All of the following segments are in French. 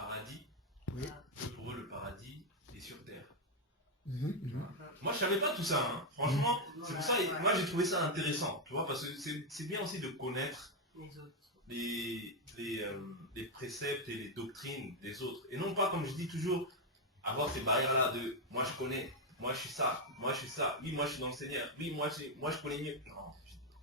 paradis, Oui. pour eux, le paradis est sur terre. Mhm. Moi, je savais pas tout ça, hein. Franchement, c'est pour ça, moi, j'ai trouvé ça intéressant, tu vois, parce que c'est bien aussi de connaître les préceptes et les doctrines des autres. Et non pas, comme je dis toujours, avoir ces barrières-là de moi je connais, moi je suis ça, moi je suis ça, oui moi je suis dans le Seigneur, oui moi je connais mieux. Non,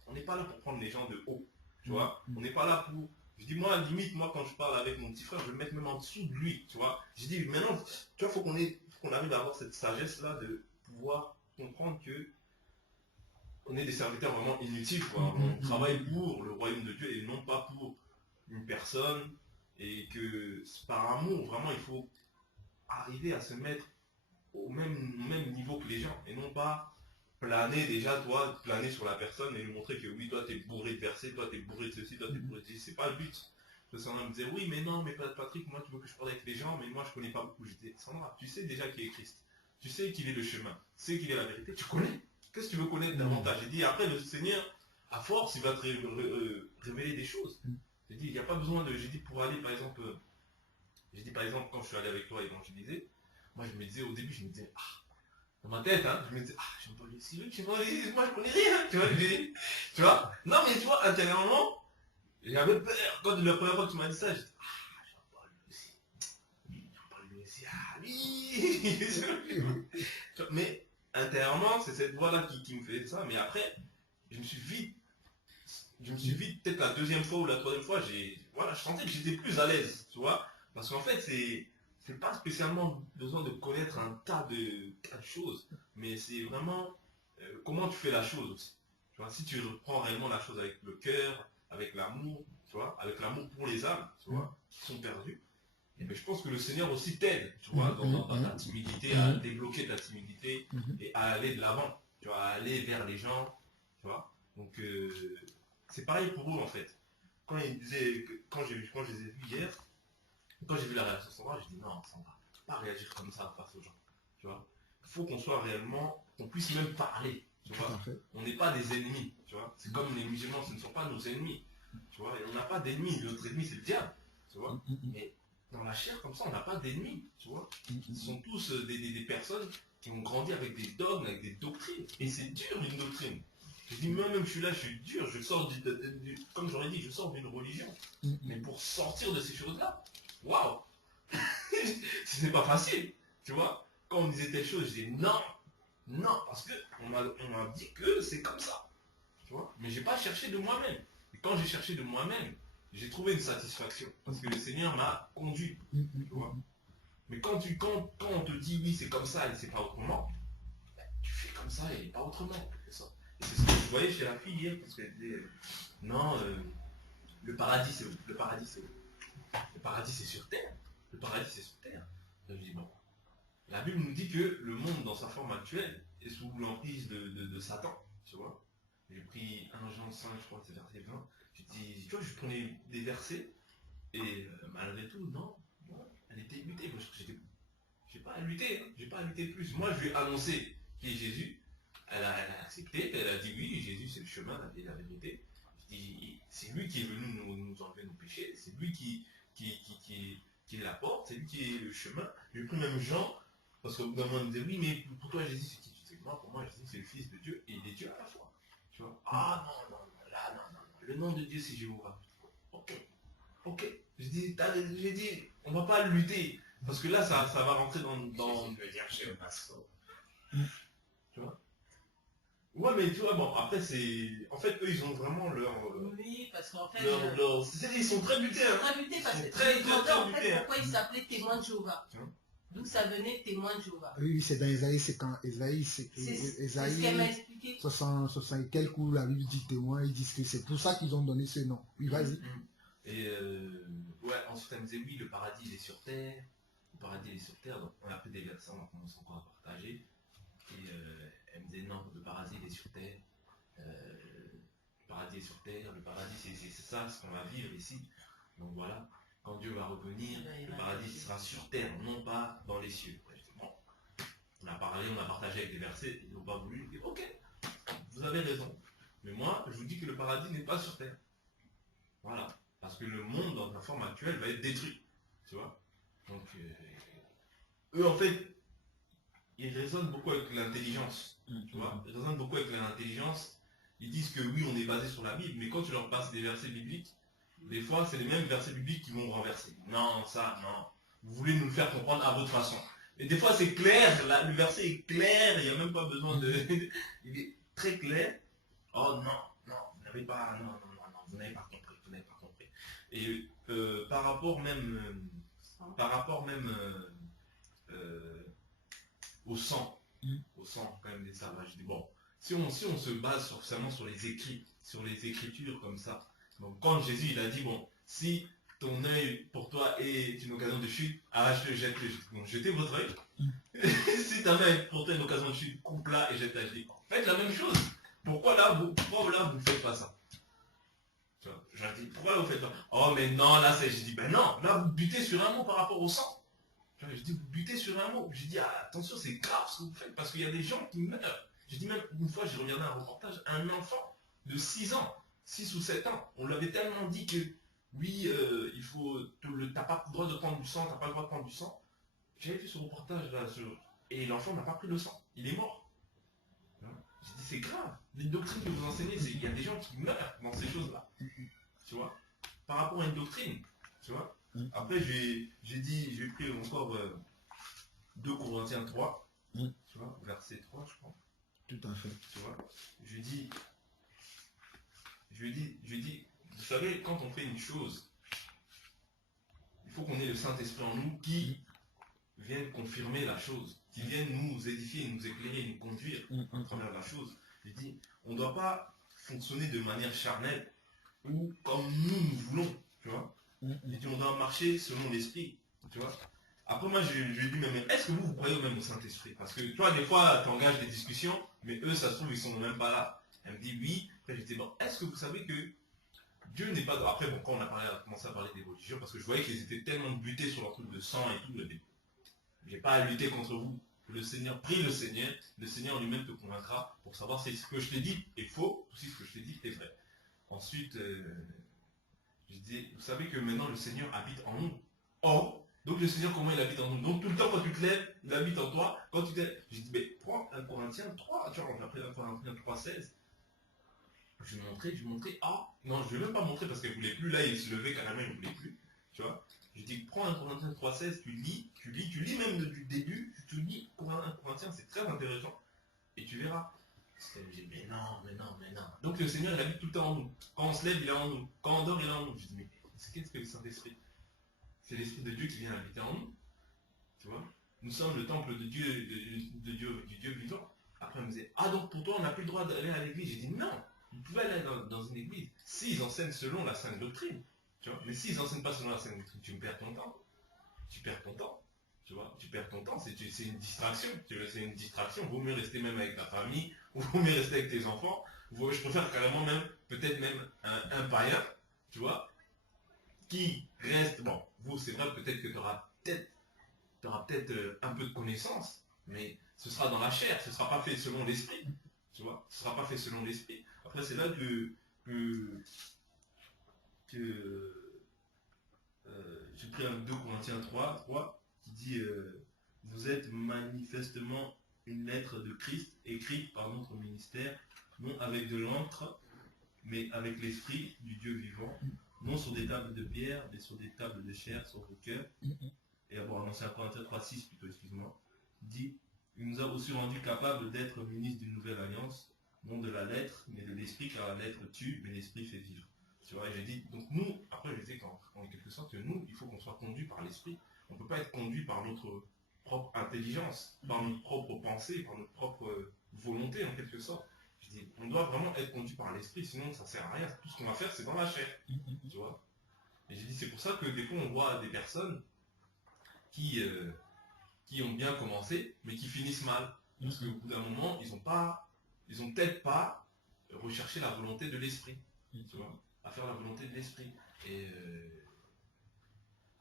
on n'est pas là pour prendre les gens de haut, tu vois. On n'est pas là pour. Je dis moi limite moi quand je parle avec mon petit frère, je vais le mettre même en dessous de lui, tu vois. Je dis maintenant, tu vois, faut qu'on arrive à avoir cette sagesse-là de pouvoir comprendre que on est des serviteurs vraiment inutiles, quoi. On travaille pour le royaume de Dieu et non pas pour une personne, et que par amour, vraiment, il faut arriver à se mettre au même niveau que les gens et non pas planer déjà, toi, planer sur la personne et lui montrer que oui, toi, t'es bourré de versets, toi, t'es bourré de ceci, toi, t'es bourré de ceci. C'est pas le but. Que Sandra me disait, oui, mais non, mais Patrick, moi, tu veux que je parle avec les gens, mais moi, je connais pas beaucoup. J'étais, Sandra, tu sais déjà qui est Christ. Tu sais qu'il est le chemin. Tu sais qu'il est la vérité. Tu connais. Qu'est-ce que tu veux connaître davantage? J'ai dit, après, le Seigneur, à force, il va te révéler des choses. J'ai dit, il n'y a pas besoin de. J'ai dit, pour aller, par exemple, quand je suis allé avec toi évangéliser, moi, je me disais, au début, je me disais, dans ma tête, hein, je me disais, je me parle si tu vois, moi je connais rien, tu vois, tu vois. Non mais tu vois, intérieurement, j'avais peur. Quand la première fois que tu m'as dit ça, j'ai dit, j'en parle lui aussi, oui. Mais intérieurement, c'est cette voix-là qui me faisait ça, mais après, je me suis vite, peut-être la deuxième fois ou la troisième fois, je sentais que j'étais plus à l'aise, tu vois. Parce qu'en fait, c'est pas spécialement besoin de connaître un tas de choses, mais c'est vraiment comment tu fais la chose aussi. Tu vois, si tu reprends réellement la chose avec le cœur, avec l'amour, tu vois, avec l'amour pour les âmes, tu vois, qui sont perdues, et bien je pense que le Seigneur aussi t'aide, tu vois, dans ta timidité, à débloquer ta timidité et à aller de l'avant, tu vois, à aller vers les gens, tu vois. Donc c'est pareil pour eux en fait. Quand ils disaient, quand je les ai vus hier, quand j'ai vu la réaction de Sandra, j'ai dit non, Sandra, tu peux pas réagir comme ça face aux gens. Tu vois. Il faut qu'on soit réellement, qu'on puisse même parler. Tu vois. On n'est pas des ennemis. Tu vois. C'est comme les musulmans, ce ne sont pas nos ennemis. Tu vois. Et on n'a pas d'ennemis. Notre ennemi, c'est le diable. Tu vois. Mais dans la chair, comme ça, on n'a pas d'ennemis. Tu vois. Ce sont tous des personnes qui ont grandi avec des dogmes, avec des doctrines. Et c'est dur une doctrine. Je dis, moi-même, je suis là, je suis dur, je sors comme j'aurais dit, je sors d'une religion. Mais pour sortir de ces choses-là, waouh, c'était pas facile, tu vois. Quand on disait telle chose, je disais non, non, parce que on m'a dit que c'est comme ça, tu vois. Mais j'ai pas cherché de moi-même. Et quand j'ai cherché de moi-même, j'ai trouvé une satisfaction, parce que le Seigneur m'a conduit, tu vois. Mais quand on te dit oui, c'est comme ça et c'est pas autrement, ben, tu fais comme ça et pas autrement. C'est ça. Et c'est ce que je voyais chez la fille hier, parce qu'elle disait non, le paradis c'est où? Le paradis c'est où? Le paradis c'est sur terre. Le paradis c'est sur terre. Donc je dis bon. La Bible nous dit que le monde dans sa forme actuelle est sous l'emprise de Satan. Tu vois. J'ai pris 1 Jean 5, je crois, c'est verset 20. Je dis, tu vois, je prenais des versets et malgré tout, non, elle était luttée. Moi, j'ai pas à lutter, hein, j'ai pas à lutter plus. Moi, je lui ai annoncé qui est Jésus. Elle a accepté, elle a dit oui, Jésus c'est le chemin, la vérité. Je dis, c'est lui qui est venu nous enlever nos péchés, c'est lui qui est la porte, c'est lui qui est le chemin. J'ai pris même Jean, parce qu'au bout d'un moment, il me disait, oui, mais pour toi, Jésus, c'est qui? Tu sais, moi, pour moi, Jésus, c'est le Fils de Dieu, et il est Dieu à la fois. Tu vois? Ah non, non, non, là, non, non, non. Le nom de Dieu, c'est Jéhovah. Ok, ok. J'ai dit, on va pas lutter, parce que là, ça va rentrer dans... Je veux dire Jéhovah. Tu vois? Ouais, mais tu vois, bon, après, c'est... En fait, eux, ils ont vraiment leur... Oui, parce qu'en fait... Ils sont très butés, hein. Très butés, parce que très je me demandais en fait butés, hein. pourquoi ils s'appelaient témoins de Jéhovah. D'où ça venait, témoins de Jéhovah. Oui, c'est dans Ésaïe, c'est quand Ésaïe, C'est ce qu'elle m'a expliqué. 60 et quelques où la Bible dit témoin, ils disent que c'est pour ça qu'ils ont donné ce nom. Oui, vas-y. Et ouais, ensuite elle me disait oui, le paradis il est sur terre. Le paradis il est sur terre, donc on a pris des versets, on a commencé encore à partager. Et elle me disait non, le paradis il est sur terre. Le paradis est sur terre, le paradis c'est ça, ce qu'on va vivre ici. Donc voilà, quand Dieu va revenir, le paradis sera sur terre, non pas dans les cieux. Bon, on a parlé, on a partagé avec des versets, ils n'ont pas voulu. Je dis, ok, vous avez raison. Mais moi, je vous dis que le paradis n'est pas sur terre. Voilà. Parce que le monde, dans sa forme actuelle, va être détruit. Tu vois. Donc, eux, en fait, ils raisonnent beaucoup avec l'intelligence. Tu vois, ils raisonnent beaucoup avec l'intelligence. Ils disent que oui, on est basé sur la Bible, mais quand tu leur passes des versets bibliques, des fois, c'est les mêmes versets bibliques qui vont renverser. Non, ça, non. Vous voulez nous le faire comprendre à votre façon. Et des fois, c'est clair, le verset est clair, il n'y a même pas besoin de... Il est très clair. Oh non, non, vous n'avez pas... Non, non, non, non, vous n'avez pas compris, vous n'avez pas compris. Et par rapport même... euh, au sang, au sang quand même des sauvages. Je dis, bon, si on se base seulement sur les écrits, sur les écritures comme ça, donc quand Jésus il a dit, bon, si ton œil pour toi est une occasion de chute, arrache-le, jette-le. Donc jetez votre œil. Si ton œil pour toi est une occasion de chute, coupe-la et jette-la. Je dis, faites la même chose. Pourquoi là vous ne faites pas ça? Tu vois, je leur dis, pourquoi là vous faites pas? Oh mais non, là c'est. Je dis, ben non, là vous butez sur un mot par rapport au sang. Je dis, vous butez sur un mot. Je dis, ah, attention, c'est grave ce que vous faites, parce qu'il y a des gens qui meurent. Je dis même, une fois, j'ai regardé un reportage, un enfant de 6 ans, 6 ou 7 ans, on lui avait tellement dit que, oui, il faut, t'as pas le droit de prendre du sang, t'as pas le droit de prendre du sang. J'avais vu ce reportage là, et l'enfant n'a pas pris le sang, il est mort. J'ai dit, c'est grave. Les doctrines que vous enseignez, il y a des gens qui meurent dans ces choses-là. Tu vois, par rapport à une doctrine, tu vois. Après, j'ai pris encore 2 Corinthiens 3, tu vois, verset 3, je crois. Tout à fait. Tu vois, je dis, vous savez, quand on fait une chose, il faut qu'on ait le Saint-Esprit en nous qui vienne confirmer la chose, qui vienne nous édifier, nous éclairer, nous conduire à travers la chose. Je dis, on ne doit pas fonctionner de manière charnelle ou comme nous voulons, tu vois. Et on doit marcher selon l'esprit, tu vois. Après moi je lui dis, mais est-ce que vous croyez même au Saint-Esprit? Parce que tu vois, des fois tu engages des discussions, mais eux ça se trouve ils sont même pas là. Elle me dit oui, après je dis bon, est-ce que vous savez que Dieu n'est pas... Après bon, quand on a commencé à parler des religions, parce que je voyais qu'ils étaient tellement butés sur leur truc de sang et tout, j'ai pas à lutter contre vous. Le Seigneur, prie le Seigneur lui-même te convaincra pour savoir si ce que je t'ai dit est faux ou si ce que je t'ai dit est vrai. Ensuite, je dis, vous savez que maintenant le Seigneur habite en nous. Or, donc le Seigneur, comment il habite en nous? Donc tout le temps quand tu te lèves, il habite en toi. Quand tu te lèves, je dis, mais prends 1 Corinthiens 3, tu vois, on a pris 1 Corinthiens 3, 16. Je lui montrais, ah, non, je ne vais même pas montrer parce qu'elle ne voulait plus, là il se levait carrément, il ne voulait plus. Tu vois. Je dis, prends 1 Corinthiens 3, 16, tu lis même du début, tu lis 1 Corinthiens, c'est très intéressant. Et tu verras. Je dis, mais non, mais non, mais non. Donc le Seigneur, il habite tout le temps en nous. Quand on se lève, il est en nous. Quand on dort, il est en nous. Je dis, mais qu'est-ce que le Saint-Esprit? C'est l'Esprit de Dieu qui vient habiter en nous. Tu vois. Nous sommes le temple de Dieu, du Dieu vivant. Après, on me disait, ah donc pour toi, on n'a plus le droit d'aller à l'église. J'ai dit, non, vous pouvez aller dans une église. S'ils enseignent selon la sainte doctrine. Tu vois. Mais s'ils n'enseignent pas selon la sainte doctrine, tu me perds ton temps. Tu perds ton temps. Tu vois, tu perds ton temps, c'est une distraction. C'est une distraction. Vaut mieux rester même avec ta famille, ou vaut mieux rester avec tes enfants. Je préfère carrément même, peut-être même un païen, tu vois, qui reste. Bon, vous, c'est vrai, peut-être que tu auras peut-être un peu de connaissance, mais ce sera dans la chair, ce ne sera pas fait selon l'esprit. Tu vois, ce ne sera pas fait selon l'esprit. Après, c'est là que j'ai pris un 2 Corinthiens 3 qui dit vous êtes manifestement une lettre de Christ écrite par notre ministère, non avec de l'encre, mais avec l'esprit du Dieu vivant, non sur des tables de pierre, mais sur des tables de chair, sur vos cœurs. Et avoir annoncé un Corinthiens 3,6 plutôt, excuse-moi, dit il nous a aussi rendu capables d'être ministres d'une nouvelle alliance, non de la lettre, mais de l'esprit, car la lettre tue, mais l'esprit fait vivre. Tu vois, j'ai dit, donc nous, après je disais qu'en quelque sorte, nous, il faut qu'on soit conduit par l'esprit. On ne peut pas être conduit par notre propre intelligence, par notre propre pensée, par notre propre volonté en quelque sorte. Je dis, on doit vraiment être conduit par l'esprit, sinon ça ne sert à rien. Tout ce qu'on va faire, c'est dans la chair. Tu vois. Et j'ai dit, c'est pour ça que des fois, on voit des personnes qui ont bien commencé, mais qui finissent mal. Parce qu'au bout d'un moment, ils ont peut-être pas recherché la volonté de l'esprit. Tu vois, à faire la volonté de l'esprit. Et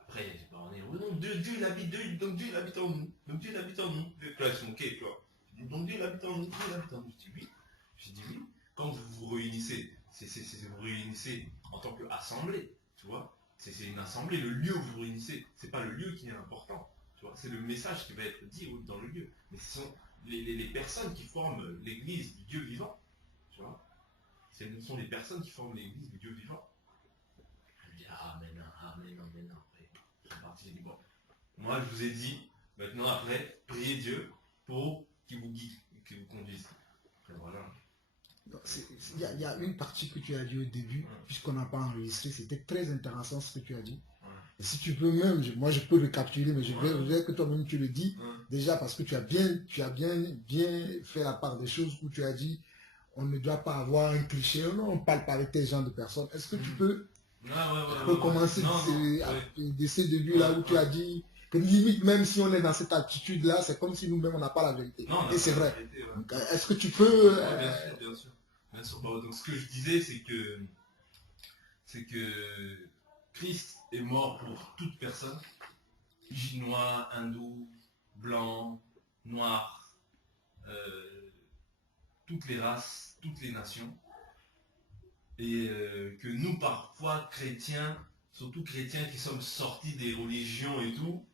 après, on est, oui, non, Dieu il habite, donc Dieu il habite en nous. Donc Dieu il habite en nous. Là, ils sont ok, tu vois. Donc Dieu il habite en nous, Dieu il habite en nous. Je dis oui. Je dis oui. Quand vous vous réunissez, vous réunissez en tant qu'assemblée, tu vois. c'est une assemblée, le lieu où vous vous réunissez, c'est pas le lieu qui est important, tu vois, c'est le message qui va être dit dans le lieu. Mais ce sont les personnes qui forment l'église du Dieu vivant, tu vois. Ce sont les personnes qui forment l'église du Dieu vivant. Je me dis, ah mais non, ah mais non, mais non. Après, je suis parti, j'ai dit, bon, moi je vous ai dit, maintenant après, priez Dieu pour qu'il vous guide, qu'il vous conduise. Après, voilà. Il y a une partie que tu as dit au début, puisqu'on n'a pas enregistré, c'était très intéressant ce que tu as dit. Et si tu peux même, moi je peux recapituler, mais je veux que toi-même tu le dis, déjà parce que tu as bien fait la part des choses où tu as dit, on ne doit pas avoir un cliché, non, on ne parle pas avec tel genre de personnes. Est-ce que tu peux recommencer de ces débuts-là où tu as dit que limite même si on est dans cette attitude-là, c'est comme si nous-mêmes on n'a pas la vérité. Non, et c'est vrai. Vérité, ouais. Donc, est-ce que tu peux... Bien sûr, bien sûr. Bien sûr. Bon, donc ce que je disais, c'est que Christ est mort pour toute personne, chinois, hindou, blanc, noir, toutes les races, toutes les nations, et que nous parfois chrétiens, surtout chrétiens qui sommes sortis des religions et tout,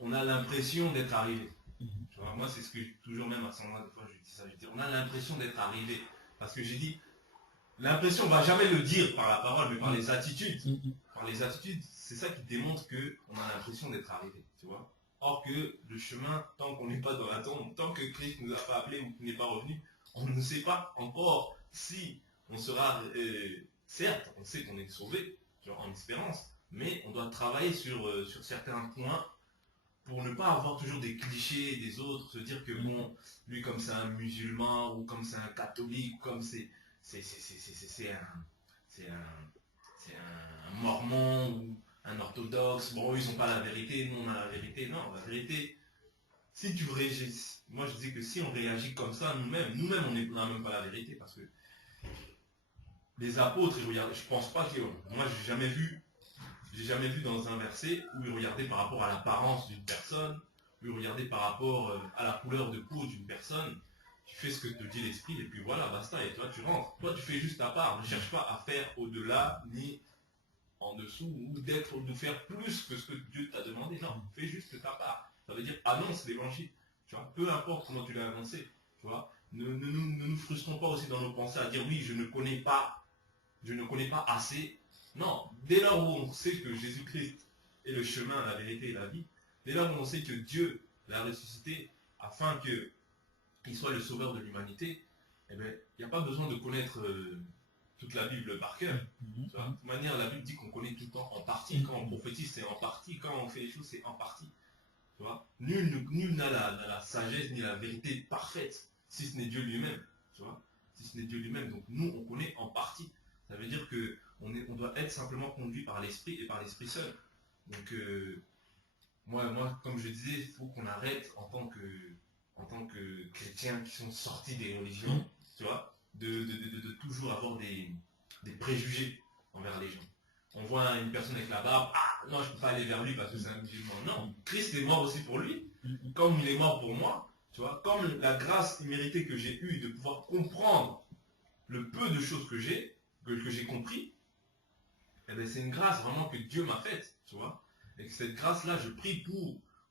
on a l'impression d'être arrivés. Tu vois, moi c'est ce que toujours même à ce moment-là, des fois je dis ça, je dis, on a l'impression d'être arrivés. Parce que j'ai dit, l'impression, on ne va jamais le dire par la parole, mais par les attitudes. Par les attitudes, c'est ça qui démontre qu'on a l'impression d'être arrivé, tu vois. Or que le chemin, tant qu'on n'est pas dans la tombe, tant que Christ ne nous a pas appelé ou qu'il n'est pas revenu, on ne sait pas encore si on sera... certes, on sait qu'on est sauvé, genre en espérance, mais on doit travailler sur certains points pour ne pas avoir toujours des clichés des autres, se dire que bon, lui comme c'est un musulman, ou comme c'est un catholique, ou comme c'est un mormon, ou un orthodoxe, bon, ils n'ont pas la vérité, nous on a la vérité. Non, la vérité, si tu réagis, moi je dis que si on réagit comme ça, nous-mêmes on n'a même pas la vérité, parce que les apôtres, ils regardaient, je pense pas qu'ils... Moi j'ai jamais vu dans un verset où ils regardaient par rapport à l'apparence d'une personne, où ils regardaient par rapport à la couleur de peau d'une personne. Tu fais ce que te dit l'esprit et puis voilà, basta, et toi tu rentres. Toi tu fais juste ta part, ne cherche pas à faire au-delà ni en dessous ou de faire plus que ce que Dieu t'a demandé. Non, fais juste ta part. Ça veut dire annonce l'évangile. Tu vois, peu importe comment tu l'as annoncé. Tu vois, ne nous frustrons pas aussi dans nos pensées à dire oui, je ne connais pas assez. Non, dès lors où on sait que Jésus-Christ est le chemin, la vérité et la vie, dès lors où on sait que Dieu l'a ressuscité afin qu'il soit le sauveur de l'humanité, eh bien, il n'y a pas besoin de connaître toute la Bible par cœur. De toute manière, la Bible dit qu'on connaît tout le temps en partie. Quand on prophétise, c'est en partie. Quand on fait les choses, c'est en partie. Tu vois, nul n'a la sagesse ni la vérité parfaite, si ce n'est Dieu lui-même. Tu vois, si ce n'est Dieu lui-même. Donc nous, on connaît en partie. Ça veut dire qu'on doit être simplement conduit par l'Esprit et par l'Esprit seul. Donc, moi, comme je disais, il faut qu'on arrête en tant que chrétiens qui sont sortis des religions, tu vois, de toujours avoir des préjugés envers les gens. On voit une personne avec la barbe, ah non, je ne peux pas aller vers lui parce que c'est un musulman. Non, Christ est mort aussi pour lui, comme il est mort pour moi, tu vois, comme la grâce imméritée que j'ai eue de pouvoir comprendre le peu de choses que j'ai compris, eh bien, c'est une grâce vraiment que Dieu m'a faite, tu vois. Et que cette grâce-là, je prie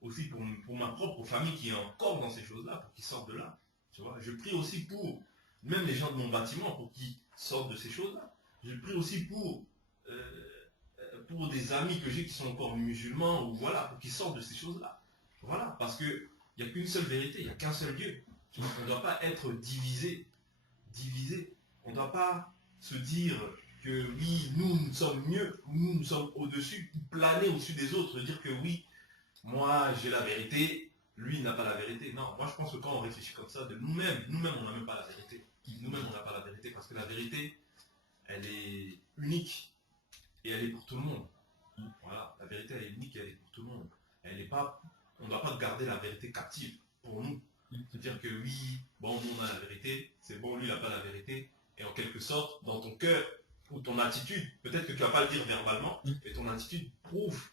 aussi pour ma propre famille qui est encore dans ces choses-là, pour qu'ils sortent de là, tu vois. Je prie aussi pour même les gens de mon bâtiment, pour qu'ils sortent de ces choses-là. Je prie aussi pour des amis que j'ai qui sont encore musulmans, ou voilà, pour qu'ils sortent de ces choses-là. Voilà, parce qu'il n'y a qu'une seule vérité, il n'y a qu'un seul Dieu. Tu vois, on ne doit pas être divisé. On ne doit pas se dire que oui, nous sommes mieux, nous sommes au-dessus, planer au-dessus des autres, dire que oui, moi j'ai la vérité, lui il n'a pas la vérité. Non, moi je pense que quand on réfléchit comme ça, de nous-mêmes on n'a même pas la vérité. Nous-mêmes on n'a pas la vérité parce que la vérité, elle est unique et elle est pour tout le monde. Voilà, la vérité elle est unique et elle est pour tout le monde. Elle n'est pas, on ne doit pas garder la vérité captive pour nous. C'est-à-dire que oui, bon, nous on a la vérité, c'est bon, lui il n'a pas la vérité. Et en quelque sorte, dans ton cœur ou ton attitude, peut-être que tu ne vas pas le dire verbalement, mais ton attitude prouve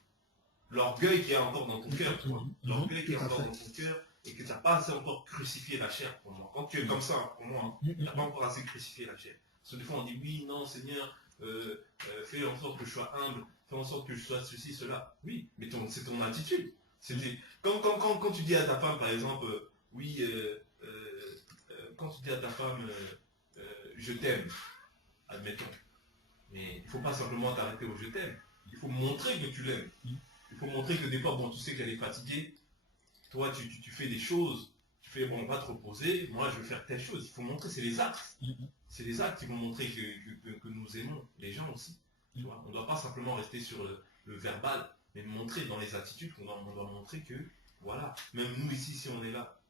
l'orgueil qui est encore dans ton cœur, tu vois. L'orgueil qui est encore dans ton cœur et que tu n'as pas assez encore crucifié la chair pour moi. Quand tu es comme ça, pour moi, tu n'as pas encore assez crucifié la chair. Parce que des fois on dit oui, non Seigneur, fais en sorte que je sois humble, fais en sorte que je sois ceci, cela. Oui, mais c'est ton attitude. Quand tu dis à ta femme, par exemple, oui, quand tu dis à ta femme, je t'aime, admettons, mais il ne faut pas simplement t'arrêter au je t'aime. Il faut montrer que tu l'aimes. Il faut montrer que des fois, bon, tu sais qu'elle est fatiguée, toi, tu fais des choses, tu fais, bon, on va te reposer, moi, je vais faire telle chose. Il faut montrer, c'est les actes. C'est les actes qui vont montrer que nous aimons les gens aussi. Tu vois, on ne doit pas simplement rester sur le verbal, mais montrer dans les attitudes on doit montrer que, voilà, même nous ici, si on est là,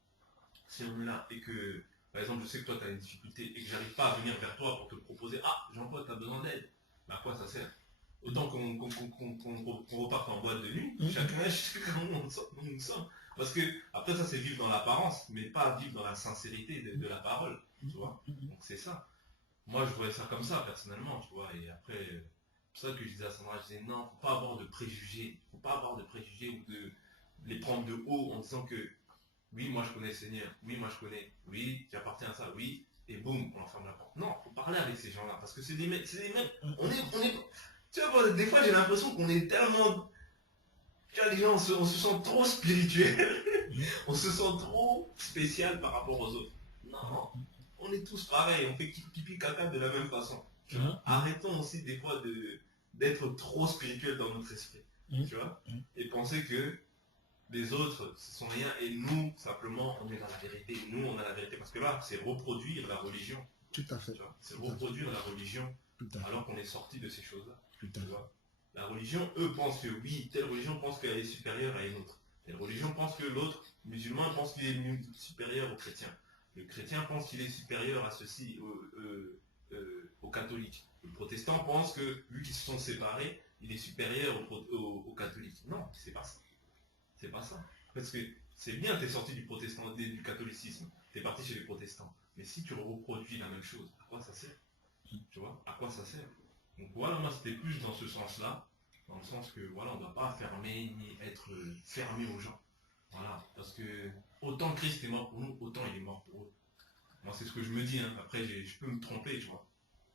et que, par exemple, je sais que toi, tu as une difficulté et que j'arrive pas à venir vers toi pour te proposer, ah, Jean-Paul, tu as besoin d'aide. Mais à quoi ça sert? Autant qu'on reparte en boîte de nuit, chacun où nous sommes. Parce que, après ça, c'est vivre dans l'apparence, mais pas vivre dans la sincérité de la parole. Tu vois? Donc c'est ça. Moi, je voyais ça comme ça, personnellement, tu vois. Et après, c'est pour ça que je disais à Sandra, je disais, non, faut pas avoir de préjugés. Faut pas avoir de préjugés ou de les prendre de haut en disant que, oui, moi, je connais le Seigneur. Oui, moi, je connais. Oui, j'appartiens à ça. Oui. Et boum, on enferme la porte. Non, faut parler avec ces gens-là. Parce que c'est des mecs, on est, tu vois, des fois, j'ai l'impression qu'on est tellement, tu vois, les gens, on se sent trop spirituel. On se sent trop spécial par rapport aux autres. Non, on est tous pareils, on fait pipi caca de la même façon. Arrêtons aussi des fois d'être trop spirituel dans notre esprit. Tu vois, et penser que les autres, ce sont rien, et nous, simplement, on est dans la vérité. Nous, on a la vérité. Parce que là, c'est reproduire la religion. Tout à fait. C'est reproduire la religion, alors qu'on est sorti de ces choses-là. Tu vois. La religion, eux, pensent que oui, telle religion pense qu'elle est supérieure à une autre. Telle religion pense que l'autre, musulman, pense qu'il est supérieur au chrétien. Le chrétien pense qu'il est supérieur à ceci, au catholique. Le protestant pense que, vu qu'ils se sont séparés, il est supérieur au catholique. Non, c'est pas ça. C'est pas ça. Parce que c'est bien, tu es sorti du catholicisme, tu es parti chez les protestants. Mais si tu reproduis la même chose, à quoi ça sert? Tu vois, à quoi ça sert? Donc voilà, moi c'était plus dans ce sens-là, dans le sens que voilà, on ne doit pas fermer ni être fermé aux gens. Voilà, parce que autant Christ est mort pour nous, autant il est mort pour eux. Moi c'est ce que je me dis, hein. Après je peux me tromper, tu vois.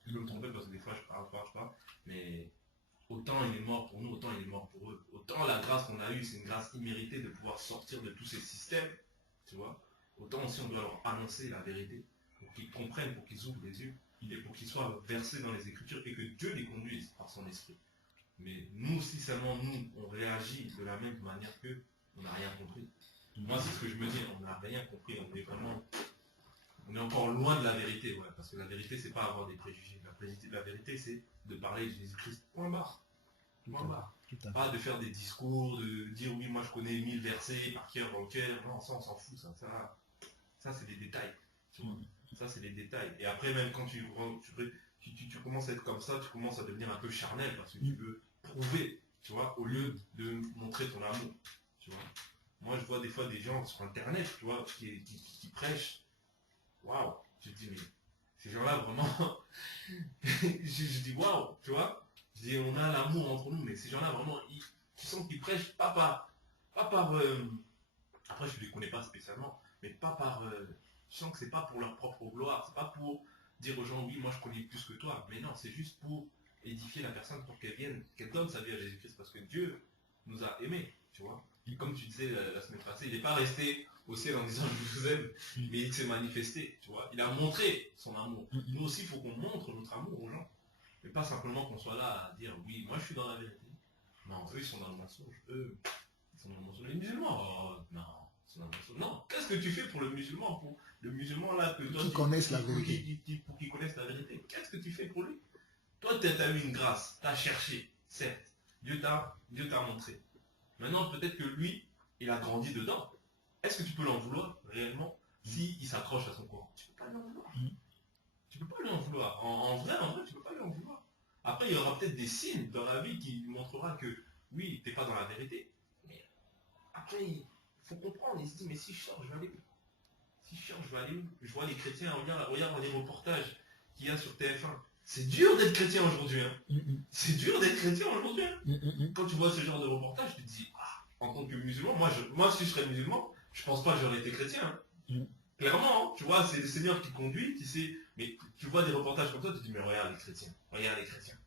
Je peux me tromper parce que des fois je parle, mais autant il est mort pour nous, autant il est mort pour eux. Autant la grâce qu'on a eue, c'est une grâce imméritée de pouvoir sortir de tous ces systèmes, tu vois. Autant aussi on doit leur annoncer la vérité, pour qu'ils comprennent, pour qu'ils ouvrent les yeux, et pour qu'ils soient versés dans les Écritures, et que Dieu les conduise par son esprit. Mais nous, si seulement nous, on réagit de la même manière qu'eux, on n'a rien compris. Moi, c'est ce que je me dis, on n'a rien compris, on est encore loin de la vérité, ouais, parce que la vérité, c'est pas avoir des préjugés. La vérité, c'est de parler de Jésus-Christ. Point barre. Point barre. Pas de faire des discours, de dire oui, moi je connais 1000 versets par cœur dans le cœur. Non, ça on s'en fout, ça c'est des détails. Tu vois. Ça c'est des détails. Et après, même quand tu commences à être comme ça, tu commences à devenir un peu charnel parce que tu veux prouver, tu vois, au lieu de montrer ton amour. Tu vois. Moi je vois des fois des gens sur internet, tu vois, qui prêchent. Waouh, je dis mais ces gens-là vraiment, je dis waouh, tu vois, je dis on a l'amour entre nous, mais ces gens-là vraiment, tu sens qu'ils prêchent pas par, après je ne les connais pas spécialement, mais pas par, je sens que c'est pas pour leur propre gloire, c'est pas pour dire aux gens oui moi je connais plus que toi, mais non c'est juste pour édifier la personne pour qu'elle vienne, qu'elle donne sa vie à Jésus-Christ parce que Dieu nous a aimés, tu vois. Et comme tu disais la semaine passée, il n'est pas resté au ciel en disant je vous aime, mais il s'est manifesté, tu vois. Il a montré son amour. Nous aussi, il faut qu'on montre notre amour aux gens. Mais pas simplement qu'on soit là à dire oui, moi je suis dans la vérité. Non, eux ils sont dans le mensonge. Eux, ils sont dans le mensonge. Les musulmans, oh, non, ils sont dans le mensonge. Non, qu'est-ce que tu fais pour le musulman? Pour le musulman là que toi, qui connaissent la vérité. Pour qu'il connaisse la vérité. Qu'est-ce que tu fais pour lui? Toi, tu as eu une grâce, tu as cherché, certes. Dieu t'a montré. Maintenant, peut-être que lui, il a grandi dedans. Est-ce que tu peux l'en vouloir réellement s'il s'accroche à son Coran? Tu peux pas lui en vouloir. Tu peux pas lui en vouloir. En vrai, tu peux pas lui en vouloir. Après, il y aura peut-être des signes dans la vie qui montrera que oui, tu n'es pas dans la vérité. Mais après, il faut comprendre. Il se dit, mais si je sors, je vais aller où? Si je sors, je vais aller où? Je vois les chrétiens, regarde les reportages qu'il y a sur TF1. C'est dur d'être chrétien aujourd'hui. Hein. C'est dur d'être chrétien aujourd'hui. Hein. Quand tu vois ce genre de reportage, tu te dis, ah, en tant que musulman, moi si je serais musulman, je pense pas que j'aurais été chrétien. Hein. Clairement, hein, tu vois, c'est le Seigneur qui conduit, qui sait. Mais tu vois des reportages comme ça, tu te dis, mais regarde les chrétiens, regarde les chrétiens.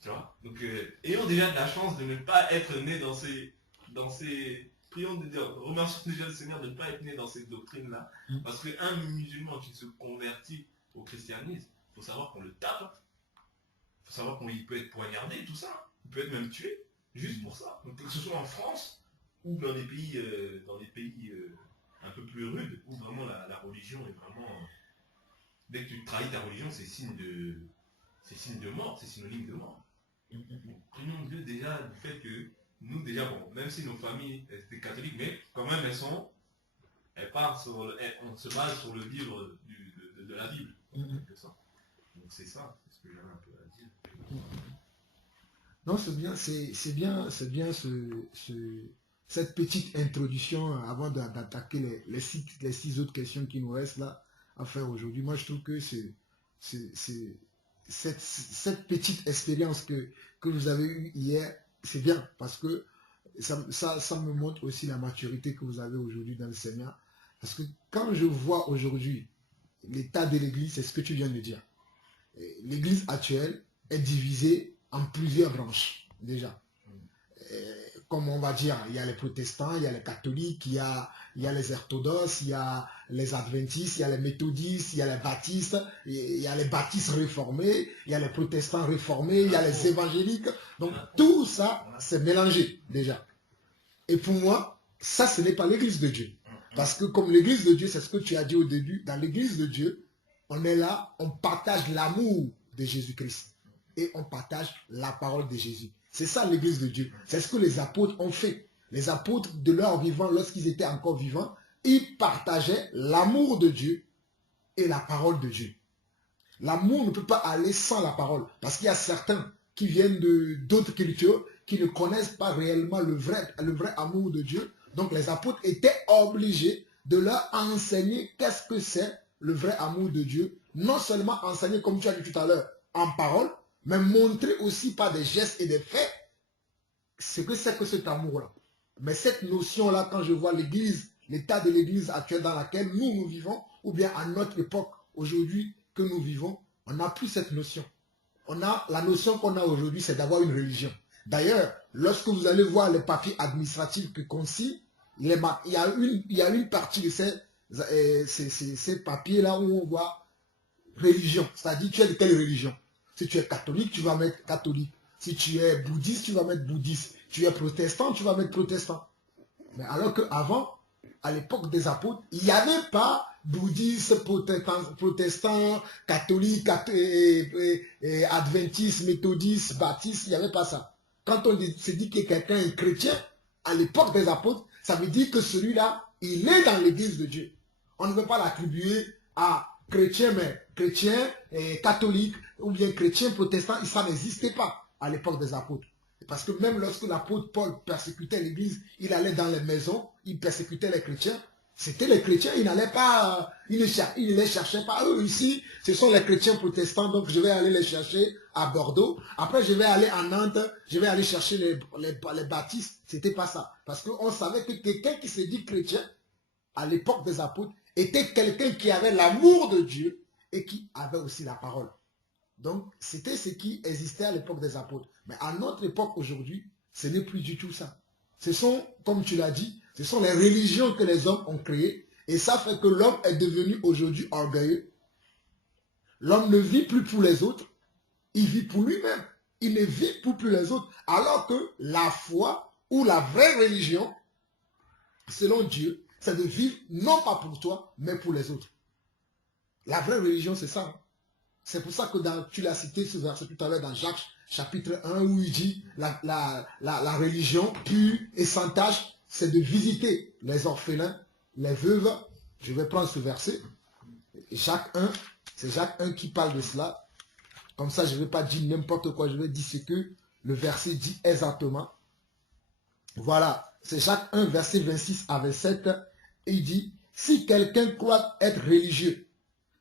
Tu vois. Donc, ayons déjà de la chance de ne pas être né dans ces... Prions de Dieu, remercions déjà le Seigneur de ne pas être né dans ces doctrines-là. Parce qu'un musulman qui se convertit au christianisme, il faut savoir qu'on le tape. Il faut savoir qu'il peut être poignardé, tout ça. Il peut être même tué, juste pour ça. Donc, que ce soit en France ou dans des pays, un peu plus rudes, où vraiment la religion est vraiment... dès que tu trahis ta religion, c'est signe de mort, c'est synonyme de mort. Donc, prions Dieu déjà du fait que nous, déjà, bon, même si nos familles étaient catholiques, mais quand même, on se base sur le livre de la Bible. Donc c'est ça, c'est ce que j'avais un peu à dire. Non, c'est bien cette petite introduction avant d'attaquer les 6 autres questions qui nous restent là à faire aujourd'hui. Moi, je trouve que cette petite expérience que vous avez eue hier, c'est bien parce que ça me montre aussi la maturité que vous avez aujourd'hui dans le Seigneur. Parce que quand je vois aujourd'hui l'état de l'Église, c'est ce que tu viens de dire. L'Église actuelle est divisée en plusieurs branches, déjà. Comme on va dire, il y a les protestants, il y a les catholiques, il y a les orthodoxes, il y a les adventistes, il y a les méthodistes, il y a les baptistes, il y a les baptistes réformés, il y a les protestants réformés, il y a les évangéliques. Donc tout ça, c'est mélangé déjà. Et pour moi, ça, ce n'est pas l'église de Dieu. Parce que comme l'église de Dieu, c'est ce que tu as dit au début, dans l'église de Dieu, on est là, on partage l'amour de Jésus-Christ. Et on partage la parole de Jésus. C'est ça l'église de Dieu. C'est ce que les apôtres ont fait. Les apôtres de leur vivant, lorsqu'ils étaient encore vivants, ils partageaient l'amour de Dieu et la parole de Dieu. L'amour ne peut pas aller sans la parole. Parce qu'il y a certains qui viennent d'autres cultures qui ne connaissent pas réellement le vrai amour de Dieu. Donc les apôtres étaient obligés de leur enseigner qu'est-ce que c'est le vrai amour de Dieu. Non seulement enseigner, comme tu as dit tout à l'heure, en parole, mais montrer aussi par des gestes et des faits ce que c'est que cet amour-là. Mais cette notion-là, quand je vois l'église, l'état de l'église actuelle dans laquelle nous vivons, ou bien à notre époque, aujourd'hui, que nous vivons, on n'a plus cette notion. La notion qu'on a aujourd'hui, c'est d'avoir une religion. D'ailleurs, lorsque vous allez voir les papiers administratifs que consigne, il y a une partie de ces papiers-là où on voit religion. C'est-à-dire, tu es de quelle religion? Si tu es catholique, tu vas mettre catholique. Si tu es bouddhiste, tu vas mettre bouddhiste. Tu es protestant, tu vas mettre protestant. Mais alors qu'avant, à l'époque des apôtres, il n'y avait pas bouddhiste, protestant, catholique, adventiste, méthodiste, baptiste, il n'y avait pas ça. Quand on se dit que quelqu'un est chrétien, à l'époque des apôtres, ça veut dire que celui-là, il est dans l'église de Dieu. On ne veut pas l'attribuer à chrétien, mais chrétien, catholique, ou bien chrétien, protestant, ça n'existait pas à l'époque des apôtres. Parce que même lorsque l'apôtre Paul persécutait l'église, il allait dans les maisons, il persécutait les chrétiens. C'était les chrétiens, il n'allait pas, il ne les cherchait pas. Eux ici, ce sont les chrétiens protestants, donc je vais aller les chercher à Bordeaux. Après, je vais aller à Nantes, je vais aller chercher les baptistes. C'était pas ça. Parce qu'on savait que quelqu'un qui se dit chrétien, à l'époque des apôtres, était quelqu'un qui avait l'amour de Dieu et qui avait aussi la parole. Donc, c'était ce qui existait à l'époque des apôtres. Mais à notre époque aujourd'hui, ce n'est plus du tout ça. Ce sont, comme tu l'as dit, ce sont les religions que les hommes ont créées. Et ça fait que l'homme est devenu aujourd'hui orgueilleux. L'homme ne vit plus pour les autres. Il vit pour lui-même. Il ne vit plus les autres. Alors que la foi ou la vraie religion, selon Dieu, c'est de vivre non pas pour toi, mais pour les autres. La vraie religion, c'est ça. C'est pour ça que tu l'as cité ce verset tout à l'heure dans Jacques chapitre 1 où il dit la religion pure et sans tache, c'est de visiter les orphelins, les veuves. Je vais prendre ce verset. Jacques 1, c'est Jacques 1 qui parle de cela. Comme ça, je ne vais pas dire n'importe quoi, je vais dire ce que le verset dit exactement. Voilà, c'est Jacques 1, verset 26 à 27. Et il dit, si quelqu'un croit être religieux,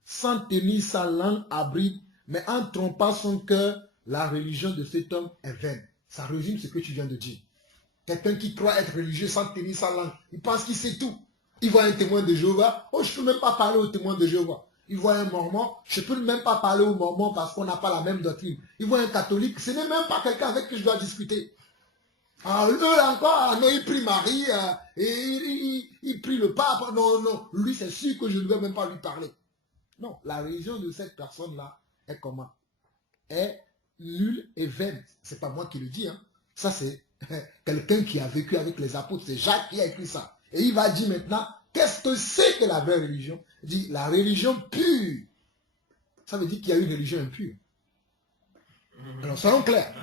sans tenir sa langue à bride, mais en trompant son cœur, la religion de cet homme est vaine. Ça résume ce que tu viens de dire. Quelqu'un qui croit être religieux sans tenir sa langue, il pense qu'il sait tout. Il voit un témoin de Jéhovah, oh je ne peux même pas parler au témoin de Jéhovah. Il voit un mormon, je ne peux même pas parler aux mormons parce qu'on n'a pas la même doctrine. Il voit un catholique, ce n'est même pas quelqu'un avec qui je dois discuter. Alors, eux encore, non, ils prient Marie, et ils prient le pape. Non, non, lui c'est sûr que je ne vais même pas lui parler. Non, la religion de cette personne-là est comment? Est nulle et vaine. C'est pas moi qui le dis, hein. Ça c'est quelqu'un qui a vécu avec les apôtres. C'est Jacques qui a écrit ça. Et il va dire maintenant, qu'est-ce que c'est que la vraie religion? Il dit, la religion pure. Ça veut dire qu'il y a une religion impure. Alors, soyons clairs.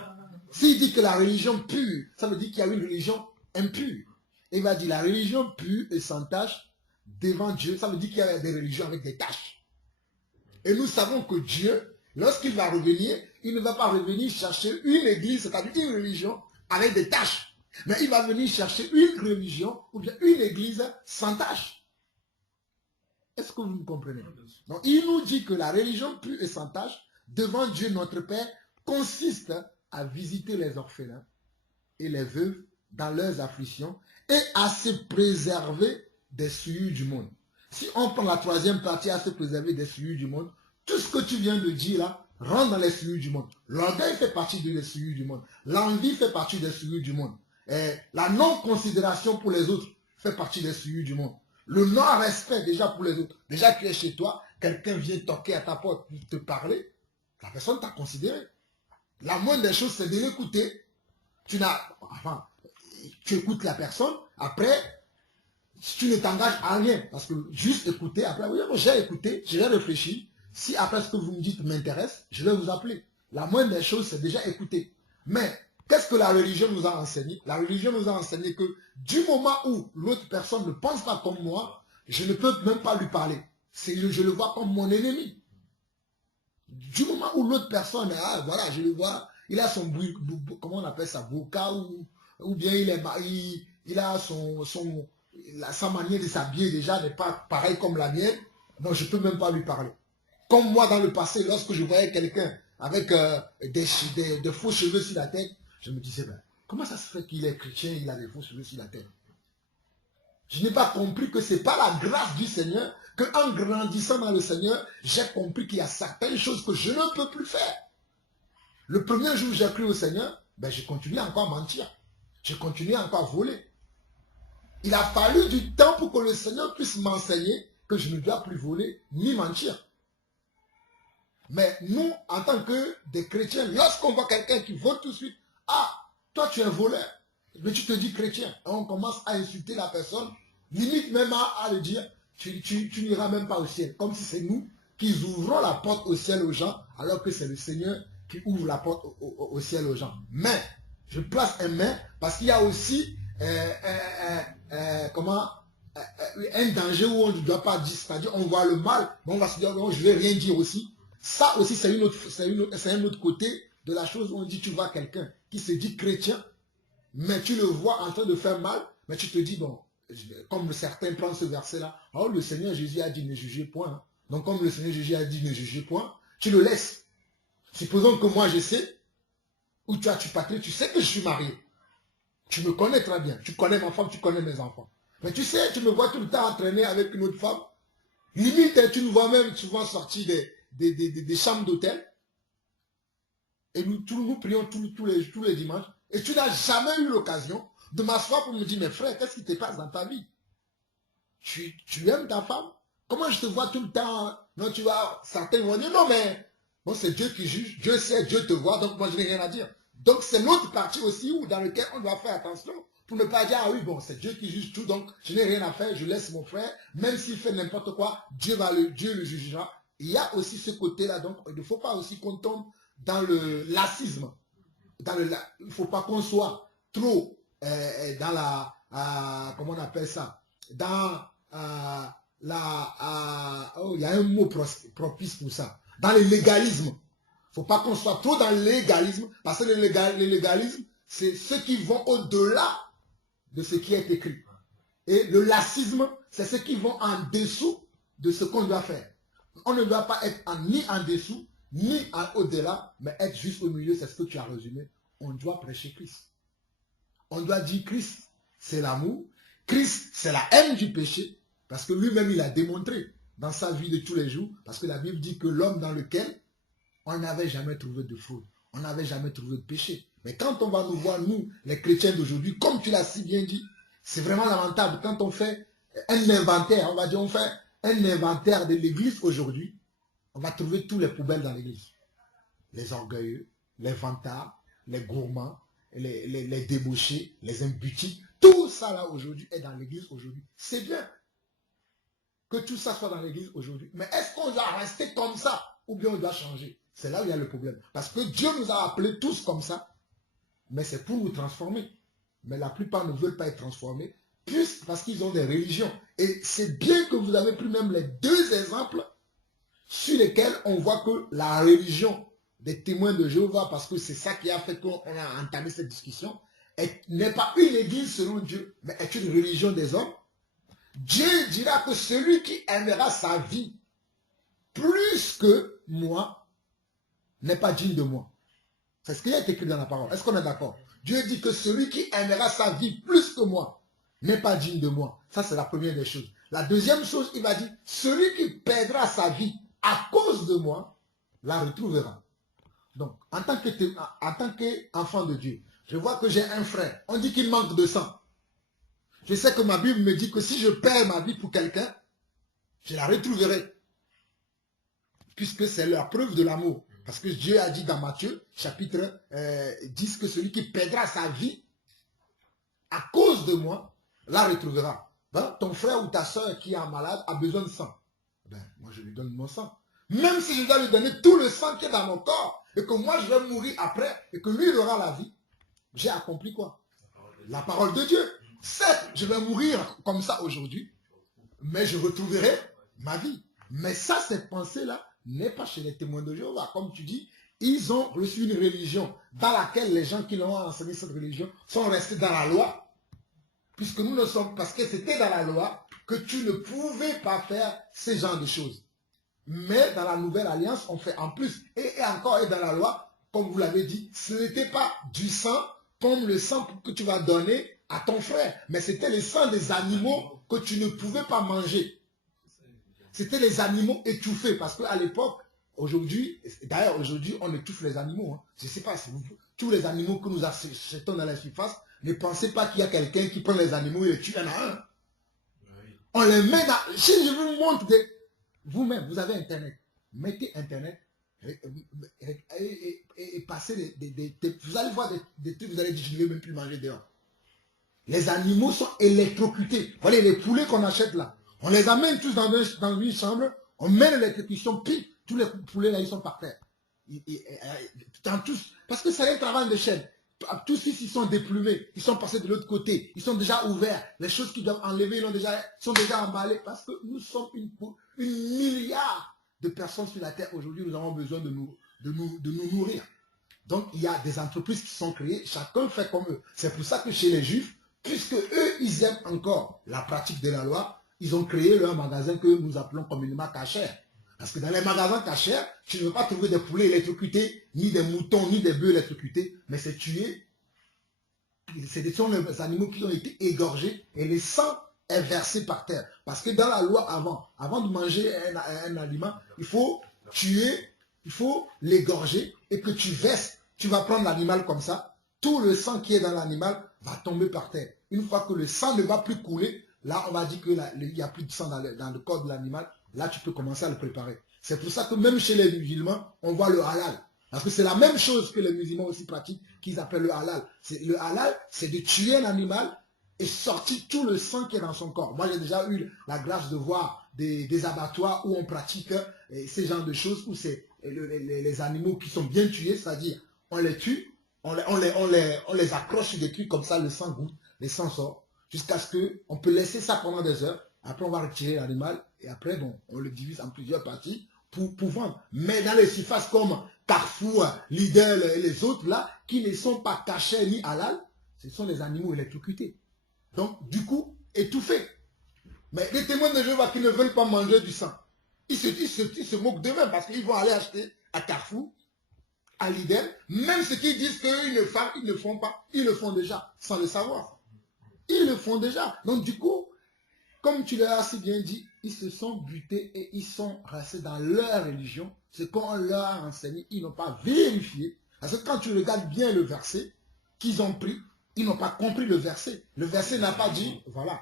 S'il dit que la religion pure, ça veut dire qu'il y a une religion impure. Et il va dire, la religion pure et sans tache devant Dieu, ça veut dire qu'il y a des religions avec des taches. Et nous savons que Dieu, lorsqu'il va revenir, il ne va pas revenir chercher une église, c'est-à-dire une religion avec des taches. Mais il va venir chercher une religion ou bien une église sans tache. Est-ce que vous me comprenez? Donc il nous dit que la religion pure et sans tache devant Dieu notre Père consiste à visiter les orphelins et les veuves dans leurs afflictions et à se préserver des souillures du monde. Si on prend la troisième partie, à se préserver des souillures du monde, tout ce que tu viens de dire là rentre dans les souillures du monde. L'orgueil fait partie des souillures du monde. L'envie fait partie des souillures du monde. Et la non-considération pour les autres fait partie des souillures du monde. Le non-respect déjà pour les autres. Déjà tu es chez toi, quelqu'un vient toquer à ta porte pour te parler, la personne t'a considéré. La moindre des choses, c'est de l'écouter. Tu écoutes la personne, après, tu ne t'engages à rien. Parce que juste écouter, après, oui, j'ai écouté, j'ai réfléchi. Si après ce que vous me dites m'intéresse, je vais vous appeler. La moindre des choses, c'est déjà écouter. Mais, qu'est-ce que la religion nous a enseigné? La religion nous a enseigné que du moment où l'autre personne ne pense pas comme moi, je ne peux même pas lui parler. Je le vois comme mon ennemi. Du moment où l'autre personne, voilà, je le vois, il a son, comment on appelle ça, bouka, ou bien il a sa manière de s'habiller déjà n'est pas pareil comme la mienne, donc je ne peux même pas lui parler. Comme moi dans le passé, lorsque je voyais quelqu'un avec des faux cheveux sur la tête, je me disais, ben, comment ça se fait qu'il est chrétien, il a des faux cheveux sur la tête? Je n'ai pas compris que ce n'est pas la grâce du Seigneur, qu'en grandissant dans le Seigneur, j'ai compris qu'il y a certaines choses que je ne peux plus faire. Le premier jour où j'ai cru au Seigneur, ben, j'ai continué encore à mentir. J'ai continué encore à voler. Il a fallu du temps pour que le Seigneur puisse m'enseigner que je ne dois plus voler ni mentir. Mais nous, en tant que des chrétiens, lorsqu'on voit quelqu'un qui vole tout de suite, toi tu es un voleur, mais tu te dis chrétien. Et on commence à insulter la personne, limite même à le dire, tu n'iras même pas au ciel. Comme si c'est nous qui ouvrons la porte au ciel aux gens, alors que c'est le Seigneur qui ouvre la porte au ciel aux gens. Mais, je place un mais, parce qu'il y a aussi un danger où on ne doit pas dire, c'est-à-dire on voit le mal, mais on va se dire, non, je ne vais rien dire aussi. Ça aussi, c'est un autre côté de la chose où on dit, tu vois quelqu'un qui se dit chrétien, mais tu le vois en train de faire mal, mais tu te dis, bon, comme certains prennent ce verset-là, oh, le Seigneur Jésus a dit ne jugez point. Donc comme le Seigneur Jésus a dit ne jugez point, tu le laisses. Supposons que moi je sais, ou tu patries, tu sais que je suis marié. Tu me connais très bien. Tu connais ma femme, tu connais mes enfants. Mais tu sais, tu me vois tout le temps entraîner avec une autre femme. Limite, tu nous vois même souvent sortir des chambres d'hôtel. Et nous prions tous les dimanches. Et tu n'as jamais eu l'occasion de m'asseoir pour me dire, mes frères, qu'est-ce qui te passe dans ta vie? Tu aimes ta femme? Comment je te vois tout le temps? Non, tu vois, certains vont dire, non, mais bon, c'est Dieu qui juge. Dieu sait, Dieu te voit, donc moi, je n'ai rien à dire. Donc, c'est l'autre partie aussi dans lequel on doit faire attention pour ne pas dire, ah oui, bon, c'est Dieu qui juge tout, donc je n'ai rien à faire, je laisse mon frère, même s'il fait n'importe quoi, Dieu le jugera. Il y a aussi ce côté-là, donc il ne faut pas aussi qu'on tombe dans le lacisme. Il ne faut pas qu'on soit trop dans la, comment on appelle ça, dans il y a un mot propice pour ça, dans le légalisme. Il ne faut pas qu'on soit trop dans le légalisme, parce que le légalisme, c'est ceux qui vont au-delà de ce qui est écrit. Et le lacisme, c'est ceux qui vont en dessous de ce qu'on doit faire. On ne doit pas être ni en dessous, ni au-delà, mais être juste au milieu, c'est ce que tu as résumé. On doit prêcher Christ. On doit dire Christ, c'est l'amour. Christ, c'est la haine du péché, parce que lui-même, il a démontré dans sa vie de tous les jours, parce que la Bible dit que l'homme dans lequel on n'avait jamais trouvé de faute, on n'avait jamais trouvé de péché. Mais quand on va nous voir, nous, les chrétiens d'aujourd'hui, comme tu l'as si bien dit, c'est vraiment lamentable. Quand on fait un inventaire, on va dire, on fait un inventaire de l'église aujourd'hui, on va trouver tous les poubelles dans l'église. Les orgueilleux, les vantards, les gourmands, les débauchés, les imbutis, tout ça là aujourd'hui est dans l'église aujourd'hui. C'est bien que tout ça soit dans l'église aujourd'hui. Mais est-ce qu'on doit rester comme ça ou bien on doit changer? C'est là où il y a le problème. Parce que Dieu nous a appelés tous comme ça, mais c'est pour nous transformer. Mais la plupart ne veulent pas être transformés, parce qu'ils ont des religions. Et c'est bien que vous avez pris même les deux exemples sur lesquels on voit que la religion des témoins de Jéhovah, parce que c'est ça qui a fait qu'on a entamé cette discussion, n'est pas une église selon Dieu, mais est une religion des hommes. Dieu dira que celui qui aimera sa vie plus que moi n'est pas digne de moi. C'est ce qui est écrit dans la parole. Est-ce qu'on est d'accord? Dieu dit que celui qui aimera sa vie plus que moi n'est pas digne de moi. Ça, c'est la première des choses. La deuxième chose, il va dire, celui qui perdra sa vie à cause de moi, la retrouvera. Donc, en tant qu'enfant de Dieu, je vois que j'ai un frère. On dit qu'il manque de sang. Je sais que ma Bible me dit que si je perds ma vie pour quelqu'un, je la retrouverai. Puisque c'est la preuve de l'amour. Parce que Dieu a dit dans Matthieu, chapitre 10, que celui qui perdra sa vie à cause de moi, la retrouvera. Ben, ton frère ou ta soeur qui est malade a besoin de sang. Ben, moi, je lui donne mon sang. Même si je dois lui donner tout le sang qui est dans mon corps, et que moi, je vais mourir après, et que lui, il aura la vie, j'ai accompli quoi? La parole de Dieu. Certes, je vais mourir comme ça aujourd'hui, mais je retrouverai ma vie. Mais ça, cette pensée-là, n'est pas chez les témoins de Jéhovah. Comme tu dis, ils ont reçu une religion dans laquelle les gens qui l'ont enseigné cette religion sont restés dans la loi, puisque nous ne sommes, parce que c'était dans la loi que tu ne pouvais pas faire ce genre de choses. Mais dans la nouvelle alliance, on fait en plus, et encore et dans la loi, comme vous l'avez dit, ce n'était pas du sang comme le sang que tu vas donner à ton frère, mais c'était le sang des animaux que tu ne pouvais pas manger. C'était les animaux étouffés, parce qu'à l'époque, aujourd'hui, d'ailleurs aujourd'hui, on étouffe les animaux. Hein. Je ne sais pas si vous, tous les animaux que nous achetons dans la surface, ne pensez pas qu'il y a quelqu'un qui prend les animaux et les tue un à un. On les met dans... Si je vous montre des... Vous-même, vous avez Internet. Mettez Internet et passez vous allez voir des trucs, vous allez dire, je ne vais même plus manger dehors. Les animaux sont électrocutés. Voilà les poulets qu'on achète là. On les amène tous dans une chambre, on met l'électrocution, puis tous les poulets là, ils sont par terre. Parce que c'est un travail de chaîne. Tous ici, ils sont déplumés, ils sont passés de l'autre côté, ils sont déjà ouverts. Les choses qu'ils doivent enlever sont déjà emballées. Parce que nous sommes une milliard de personnes sur la terre. Aujourd'hui, nous avons besoin de nous nourrir. Donc, il y a des entreprises qui sont créées, chacun fait comme eux. C'est pour ça que chez les Juifs, puisque eux, ils aiment encore la pratique de la loi, ils ont créé leur magasin que nous appelons communément cachère. Parce que dans les magasins cachères, tu ne veux pas trouver des poulets électrocutés, ni des moutons, ni des bœufs électrocutés, mais c'est tué. Ce sont les animaux qui ont été égorgés et le sang est versé par terre. Parce que dans la loi avant de manger un aliment, il faut tuer, il faut l'égorger et que tu verses. Tu vas prendre l'animal comme ça, tout le sang qui est dans l'animal va tomber par terre. Une fois que le sang ne va plus couler, là on va dire qu'il n'y a plus de sang dans le corps de l'animal. Là, tu peux commencer à le préparer. C'est pour ça que même chez les musulmans, on voit le halal. Parce que c'est la même chose que les musulmans aussi pratiquent, qu'ils appellent le halal. Le halal, c'est de tuer un animal et sortir tout le sang qui est dans son corps. Moi, j'ai déjà eu la grâce de voir des abattoirs où on pratique ces genres de choses, où c'est les animaux qui sont bien tués, c'est-à-dire on les tue, on les accroche sur des trucs comme ça, le sang goûte, le sang sort, jusqu'à ce qu'on peut laisser ça pendant des heures. Après, on va retirer l'animal et après, bon, on le divise en plusieurs parties pour vendre. Mais dans les surfaces comme Carrefour, Lidl et les autres là, qui ne sont pas cachés ni halal, ce sont les animaux électrocutés. Donc, du coup, étouffés. Mais les témoins de Jéhovah qui ne veulent pas manger du sang, ils se moquent d'eux-mêmes parce qu'ils vont aller acheter à Carrefour, à Lidl, même ceux qui disent qu'ils ne font pas, ils le font déjà, sans le savoir. Ils le font déjà. Donc, du coup, comme tu l'as si bien dit, ils se sont butés et ils sont restés dans leur religion. Ce qu'on leur a enseigné, ils n'ont pas vérifié. Parce que quand tu regardes bien le verset qu'ils ont pris, ils n'ont pas compris le verset. Le verset n'a pas dit, voilà.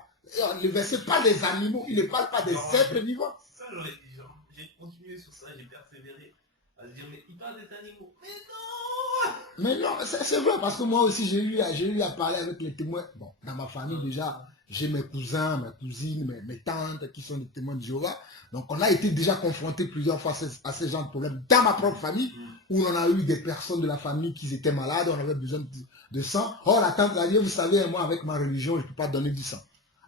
Le verset parle des animaux, il ne parle pas des êtres vivants. Ça, j'aurais dit, genre, j'ai continué sur ça, j'ai persévéré à se dire, mais il parle des animaux. Mais non! Mais non, c'est vrai, parce que moi aussi, j'ai eu à parler avec les témoins. Bon, dans ma famille déjà, j'ai mes cousins, mes cousines, mes tantes qui sont des témoins de Jéhovah. Donc, on a été déjà confrontés plusieurs fois à ce genre de problème dans ma propre famille, où on a eu des personnes de la famille qui étaient malades, on avait besoin de sang. Oh, la tante a dit, vous savez, moi, avec ma religion, je ne peux pas donner du sang.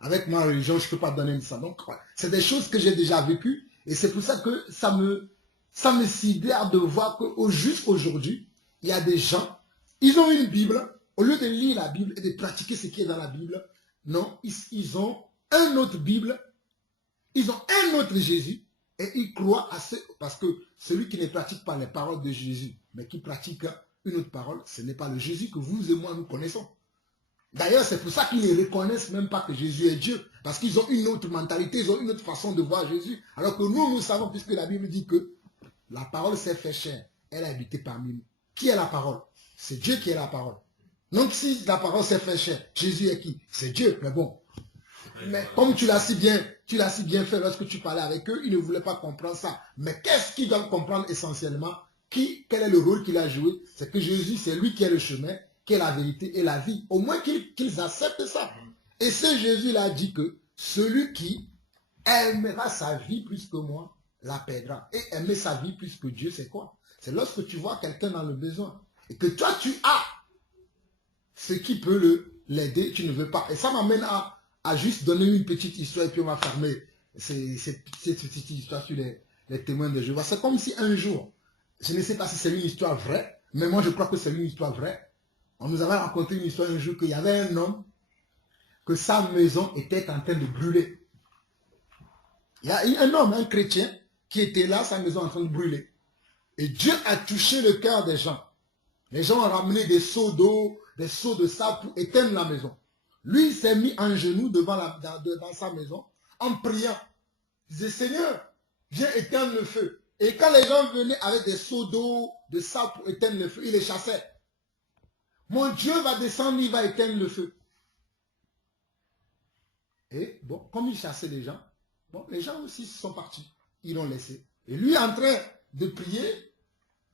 Avec ma religion, je ne peux pas donner du sang. Donc, voilà. C'est des choses que j'ai déjà vécues, et c'est pour ça que ça me sidère de voir qu'au juste aujourd'hui, il y a des gens, ils ont une Bible, au lieu de lire la Bible et de pratiquer ce qui est dans la Bible, non, ils ont un autre Bible, ils ont un autre Jésus, et ils croient à ce, parce que celui qui ne pratique pas les paroles de Jésus, mais qui pratique une autre parole, ce n'est pas le Jésus que vous et moi nous connaissons. D'ailleurs, c'est pour ça qu'ils ne reconnaissent même pas que Jésus est Dieu, parce qu'ils ont une autre mentalité, ils ont une autre façon de voir Jésus, alors que nous savons, puisque la Bible dit que la parole s'est fait chair, elle a habité parmi nous. Qui est la parole? C'est Dieu qui est la parole. Donc si la parole s'est fait chair, Jésus est qui? C'est Dieu, mais bon. Mais comme tu l'as si bien fait lorsque tu parlais avec eux, ils ne voulaient pas comprendre ça. Mais qu'est-ce qu'ils doivent comprendre essentiellement? Quel est le rôle qu'il a joué? C'est que Jésus, c'est lui qui est le chemin, qui est la vérité et la vie. Au moins qu'ils acceptent ça. Et ce Jésus-là dit que celui qui aimera sa vie plus que moi, la perdra. Et aimer sa vie plus que Dieu, c'est quoi? C'est lorsque tu vois quelqu'un dans le besoin et que toi tu as ce qui peut l'aider, tu ne veux pas. Et ça m'amène à juste donner une petite histoire et puis on va fermer cette petite histoire sur les témoins de Jéhovah. C'est comme si un jour, je ne sais pas si c'est une histoire vraie, mais moi je crois que c'est une histoire vraie. On nous avait raconté une histoire un jour qu'il y avait un homme, que sa maison était en train de brûler. Il y a un homme, un chrétien, qui était là, sa maison en train de brûler. Et Dieu a touché le cœur des gens. Les gens ont ramené des seaux d'eau, des seaux de sable pour éteindre la maison. Lui, il s'est mis en genoux dans sa maison en priant. Il disait, Seigneur, viens éteindre le feu. Et quand les gens venaient avec des seaux d'eau, de sable pour éteindre le feu, il les chassait. Mon Dieu va descendre, il va éteindre le feu. Et bon, comme il chassait les gens, bon, les gens aussi sont partis. Ils l'ont laissé. Et lui, en train de prier,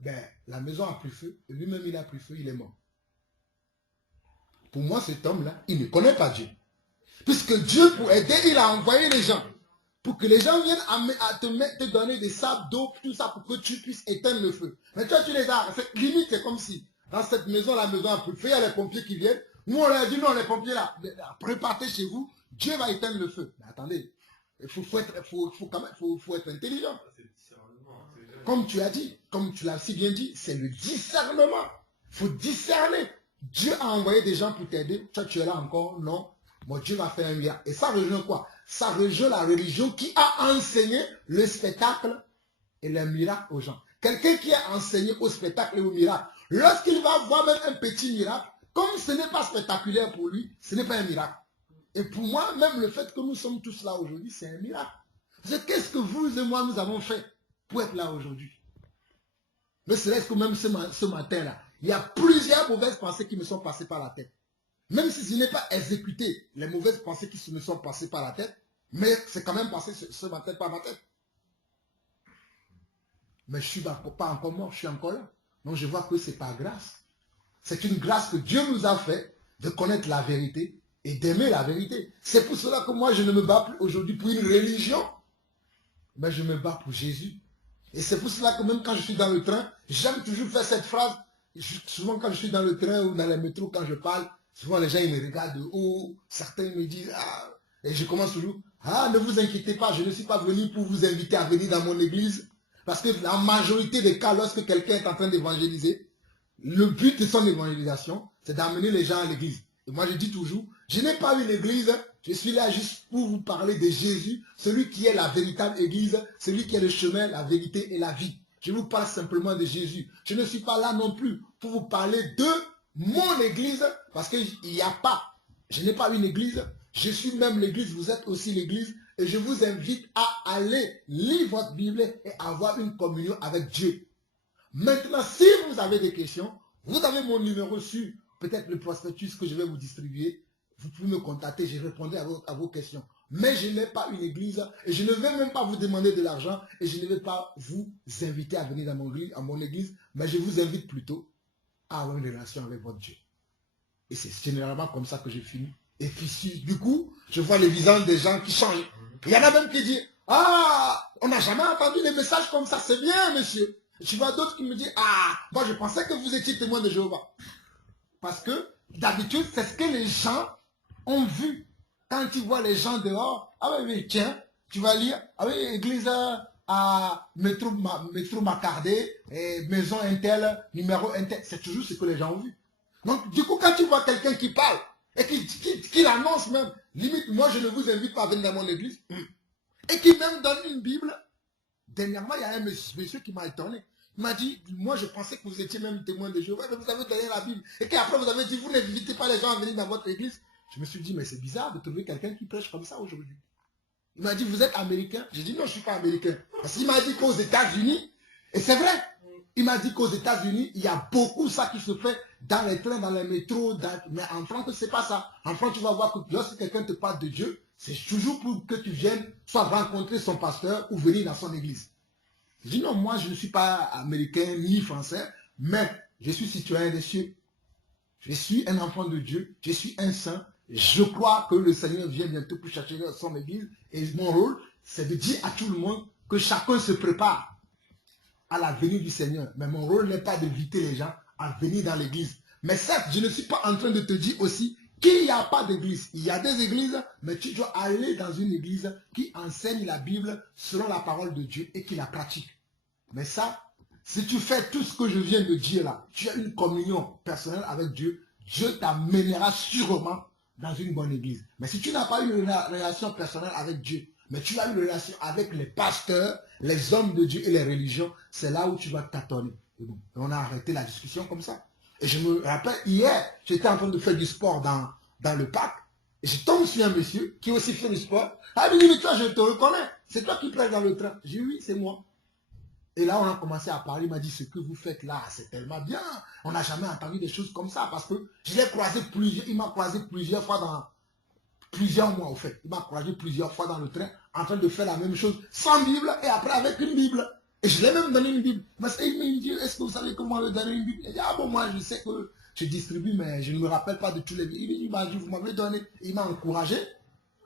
ben, la maison a pris feu, et lui-même il a pris feu, il est mort. Pour moi, cet homme-là, il ne connaît pas Dieu. Puisque Dieu, pour aider, il a envoyé les gens. Pour que les gens viennent te donner des sables d'eau, tout ça, pour que tu puisses éteindre le feu. Mais toi, tu les as. Limite, c'est comme si, dans cette maison, la maison a pris feu, il y a les pompiers qui viennent. Nous, on leur a dit, non, les pompiers là, préparez chez vous, Dieu va éteindre le feu. Mais attendez, il faut être intelligent. Comme tu as dit, comme tu l'as si bien dit, c'est le discernement. Il faut discerner. Dieu a envoyé des gens pour t'aider. Toi, tu es là encore. Non. Mon Dieu va faire un miracle. Et ça rejoint quoi? Ça rejoint la religion qui a enseigné le spectacle et les miracles aux gens. Quelqu'un qui a enseigné au spectacle et au miracle, lorsqu'il va voir même un petit miracle, comme ce n'est pas spectaculaire pour lui, ce n'est pas un miracle. Et pour moi, même le fait que nous sommes tous là aujourd'hui, c'est un miracle. Qu'est-ce que vous et moi, nous avons fait pour être là aujourd'hui? Ne serait-ce que même ce matin-là, il y a plusieurs mauvaises pensées qui me sont passées par la tête. Même si je n'ai pas exécuté les mauvaises pensées qui me sont passées par la tête, mais c'est quand même passé ce matin par ma tête. Mais je ne suis pas encore mort, je suis encore là. Donc je vois que c'est par grâce. C'est une grâce que Dieu nous a fait de connaître la vérité et d'aimer la vérité. C'est pour cela que moi je ne me bats plus aujourd'hui pour une religion, mais je me bats pour Jésus. Et c'est pour cela que même quand je suis dans le train, j'aime toujours faire cette phrase. Souvent quand je suis dans le train ou dans les métros, quand je parle, souvent les gens ils me regardent de haut, certains me disent « Ah !» Et je commence toujours « Ah, ne vous inquiétez pas, je ne suis pas venu pour vous inviter à venir dans mon église. » Parce que la majorité des cas, lorsque quelqu'un est en train d'évangéliser, le but de son évangélisation, c'est d'amener les gens à l'église. Et moi je dis toujours, je n'ai pas une église, je suis là juste pour vous parler de Jésus, celui qui est la véritable église, celui qui est le chemin, la vérité et la vie. Je vous parle simplement de Jésus. Je ne suis pas là non plus pour vous parler de mon église, parce qu'il n'y a pas. Je n'ai pas une église, je suis même l'église, vous êtes aussi l'église. Et je vous invite à aller lire votre Bible et avoir une communion avec Dieu. Maintenant, si vous avez des questions, vous avez mon numéro sur peut-être le prospectus que je vais vous distribuer. Vous pouvez me contacter, je répondrai à vos questions. Mais je n'ai pas une église et je ne vais même pas vous demander de l'argent et je ne vais pas vous inviter à venir à mon église, mais je vous invite plutôt à avoir une relation avec votre Dieu. Et c'est généralement comme ça que je finis. Et puis, du coup, je vois les visages des gens qui changent. Il y en a même qui disent, ah, on n'a jamais entendu des messages comme ça, c'est bien, monsieur. Tu vois d'autres qui me disent, ah, moi je pensais que vous étiez témoin de Jéhovah. Parce que, d'habitude, c'est ce que les gens ont vu. Quand tu vois les gens dehors, ah oui, tiens, tu vas lire, ah oui, église à métro Macardé, maison Intel, numéro Intel, c'est toujours ce que les gens ont vu. Donc, du coup, quand tu vois quelqu'un qui parle, et qui l'annonce même, limite, moi je ne vous invite pas à venir dans mon église, et qui même donne une Bible. Dernièrement, il y a un monsieur qui m'a étonné. Il m'a dit, moi je pensais que vous étiez même témoin de Jéhovah, mais vous avez donné la Bible. Et qu'après vous avez dit, vous n'invitez pas les gens à venir dans votre église. Je me suis dit, mais c'est bizarre de trouver quelqu'un qui prêche comme ça aujourd'hui. Il m'a dit, vous êtes américain? J'ai dit, non, je ne suis pas américain. Parce qu'il m'a dit qu'aux États-Unis, et c'est vrai, il m'a dit qu'aux États-Unis, il y a beaucoup ça qui se fait dans les trains, dans les métros, mais en France, ce n'est pas ça. En France, tu vas voir que lorsque quelqu'un te parle de Dieu, c'est toujours pour que tu viennes soit rencontrer son pasteur ou venir dans son église. Je dis non, moi je ne suis pas américain ni français, mais je suis citoyen des cieux. Je suis un enfant de Dieu, je suis un saint. Je crois que le Seigneur vient bientôt pour chercher son église. Et mon rôle, c'est de dire à tout le monde que chacun se prépare à la venue du Seigneur. Mais mon rôle n'est pas d'inviter les gens à venir dans l'église. Mais certes, je ne suis pas en train de te dire aussi qu'il n'y a pas d'église. Il y a des églises, mais tu dois aller dans une église qui enseigne la Bible selon la parole de Dieu et qui la pratique. Mais ça, si tu fais tout ce que je viens de dire là, tu as une communion personnelle avec Dieu, Dieu t'amènera sûrement dans une bonne église. Mais si tu n'as pas une relation personnelle avec Dieu, mais tu as une relation avec les pasteurs, les hommes de Dieu et les religions, c'est là où tu vas tâtonner. Et bon, on a arrêté la discussion comme ça. Et je me rappelle, hier, j'étais en train de faire du sport dans le parc, et je tombe sur un monsieur qui aussi fait du sport. Ah, il me dit, mais toi, je te reconnais. C'est toi qui prêches dans le train. J'ai dit, oui, c'est moi. Et là, on a commencé à parler, il m'a dit, ce que vous faites là, c'est tellement bien. On n'a jamais entendu des choses comme ça, parce que je l'ai croisé il m'a croisé plusieurs fois dans plusieurs mois, au fait. Il m'a croisé plusieurs fois dans le train, en train de faire la même chose, sans Bible, et après avec une Bible. Et je l'ai même donné une Bible. Parce qu'il me dit, est-ce que vous savez comment le donner une Bible? Il dit, ah bon, moi, je sais que je distribue, mais je ne me rappelle pas de tous les Bibles. Il m'a dit, vous m'avez donné. Il m'a encouragé,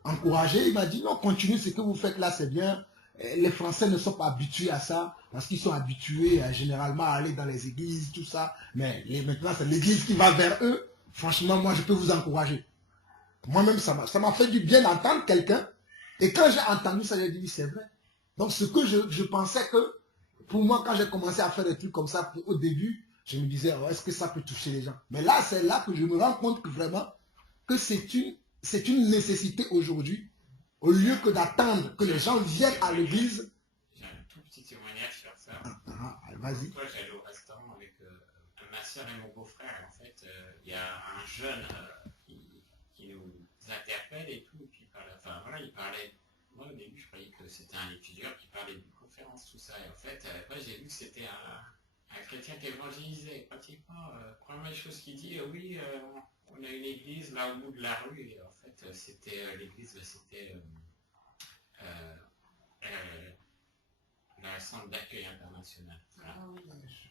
il m'a dit, non, continuez, ce que vous faites là, c'est bien. Les Français ne sont pas habitués à ça, parce qu'ils sont habitués généralement à aller dans les églises, tout ça. Mais maintenant, c'est l'église qui va vers eux. Franchement, moi, je peux vous encourager. Moi-même, ça m'a fait du bien d'entendre quelqu'un. Et quand j'ai entendu ça, j'ai dit, c'est vrai. Donc, ce que je pensais que, pour moi, quand j'ai commencé à faire des trucs comme ça, au début, je me disais, oh, est-ce que ça peut toucher les gens? Mais là, c'est là que je me rends compte que vraiment, que c'est une nécessité aujourd'hui. Au lieu que d'attendre que les gens viennent à l'église. J'ai un tout petit témoignage sur ça. Vas-y. Toi, j'allais au restaurant avec ma soeur et mon beau-frère. En fait, il y a un jeune qui nous interpelle et tout. Et puis, enfin, voilà, il parlait. Moi, au début, je croyais que c'était un étudiant qui parlait d'une conférence, tout ça. Et en fait, moi, j'ai vu que c'était un chrétien qui évangélisait. Pratiquement, première chose qu'il dit, oui, on a une église là au bout de la rue. Et en fait, c'était l'église, c'était le centre d'accueil international. Voilà. Ah oui.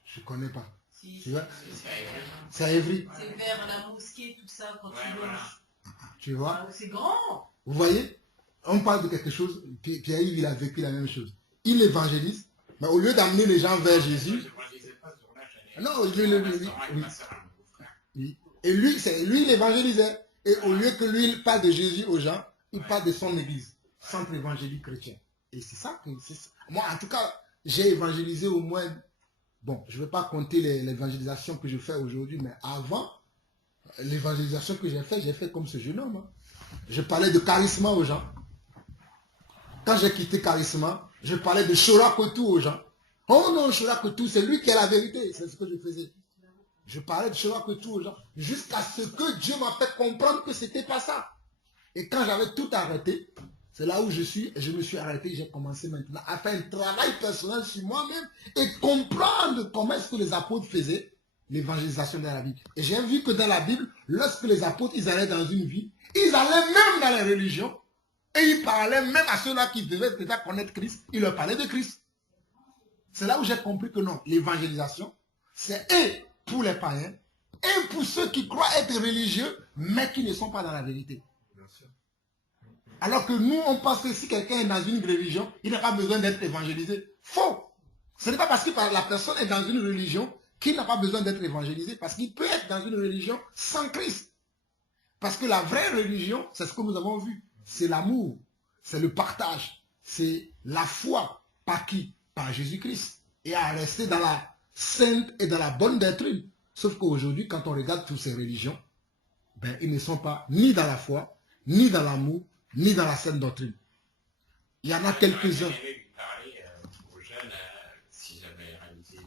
Je ne connais pas. Si, Tu vois? C'est C'est à Évry. c'est vers la mosquée, tout ça, quand tu voilà. manges. Tu vois? Ah, c'est grand. Vous voyez? On parle de quelque chose, Pierre-Yves, il a vécu la même chose. Il évangélise, mais au lieu d'amener les gens vers Jésus, non, oui. Et lui, il évangélisait. Et au lieu que lui, il parle de Jésus aux gens, il parle de son église, centre évangélique chrétien. Et c'est ça que... Moi, en tout cas, j'ai évangélisé au moins... Bon, je ne vais pas compter l'évangélisation que je fais aujourd'hui, mais avant, l'évangélisation que j'ai fait comme ce jeune homme. Je parlais de charisme aux gens. Quand j'ai quitté charisme, je parlais de Shora-Kotou aux gens. Oh non, Shora-Kotou, c'est lui qui a la vérité. C'est ce que je faisais. Je parlais de Shora-Kotou aux gens. Jusqu'à ce que Dieu m'a fait comprendre que ce n'était pas ça. Et quand j'avais tout arrêté, C'est là où je me suis arrêté, j'ai commencé maintenant à faire un travail personnel sur moi-même et comprendre comment est-ce que les apôtres faisaient l'évangélisation dans la Bible. Et j'ai vu que dans la Bible, lorsque les apôtres, ils allaient dans une ville, ils allaient même dans les religions et ils parlaient même à ceux-là qui devaient déjà connaître Christ, ils leur parlaient de Christ. C'est là où j'ai compris que non, l'évangélisation, c'est et pour les païens, et pour ceux qui croient être religieux, mais qui ne sont pas dans la vérité. Alors que nous, on pense que si quelqu'un est dans une religion, il n'a pas besoin d'être évangélisé. Faux. Ce n'est pas parce que la personne est dans une religion qu'il n'a pas besoin d'être évangélisé, parce qu'il peut être dans une religion sans Christ. Parce que la vraie religion, c'est ce que nous avons vu. C'est l'amour, c'est le partage, c'est la foi. Par qui? Par Jésus-Christ. Et à rester dans la sainte et dans la bonne doctrine. Sauf qu'aujourd'hui, quand on regarde toutes ces religions, ben, ils ne sont pas ni dans la foi, ni dans l'amour, ni dans la sainte doctrine. Il y en a quelques-uns. J'aurais aimé lui parler aux jeunes, si j'avais réalisé.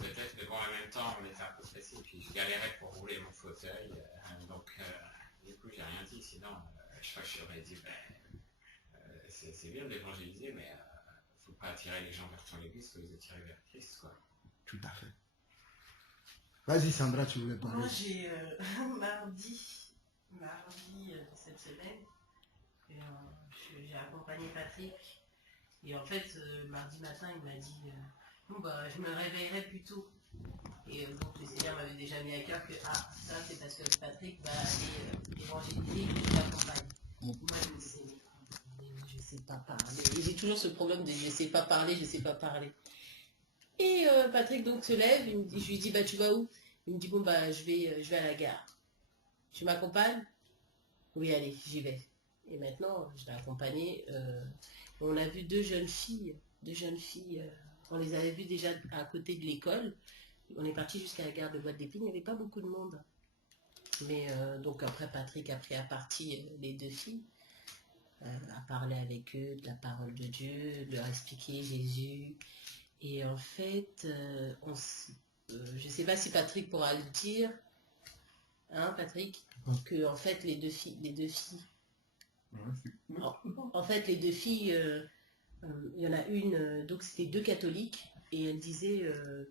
Peut-être que bon, en même temps, on était un peu pressé, puis je galérais pour rouler mon fauteuil. Donc, du coup, j'ai rien dit. Sinon, je crois que j'aurais dit, c'est bien d'évangéliser, mais faut pas attirer les gens vers ton église, faut les attirer vers Christ, quoi. Tout à fait. Vas-y Sandra, tu voulais parler. Moi j'ai mardi de cette semaine, j'ai accompagné Patrick et en fait mardi matin il m'a dit bon bah je me réveillerai plus tôt. Et donc le Seigneur m'avait déjà mis à cœur que ça c'est parce que Patrick va aller évangéliser et que je l'accompagne. Moi je me disais mais je sais pas parler. Et j'ai toujours ce problème de je sais pas parler, je sais pas parler. Et Patrick donc se lève, je lui dis bah tu vas où? Il me dit bon bah je vais à la gare. Tu m'accompagnes? Oui allez, j'y vais. Et maintenant je l'ai accompagné. On a vu deux jeunes filles. On les avait vues déjà à côté de l'école. On est parti jusqu'à la gare de Boîte d'Épines, il n'y avait pas beaucoup de monde. Mais donc après Patrick a pris à partie les deux filles, a parlé avec eux de la parole de Dieu, de leur expliquer Jésus. Et en fait, je ne sais pas si Patrick pourra le dire, hein Patrick, que en fait les deux filles, en fait les deux filles, il y en a une, donc c'était deux catholiques, et elle disait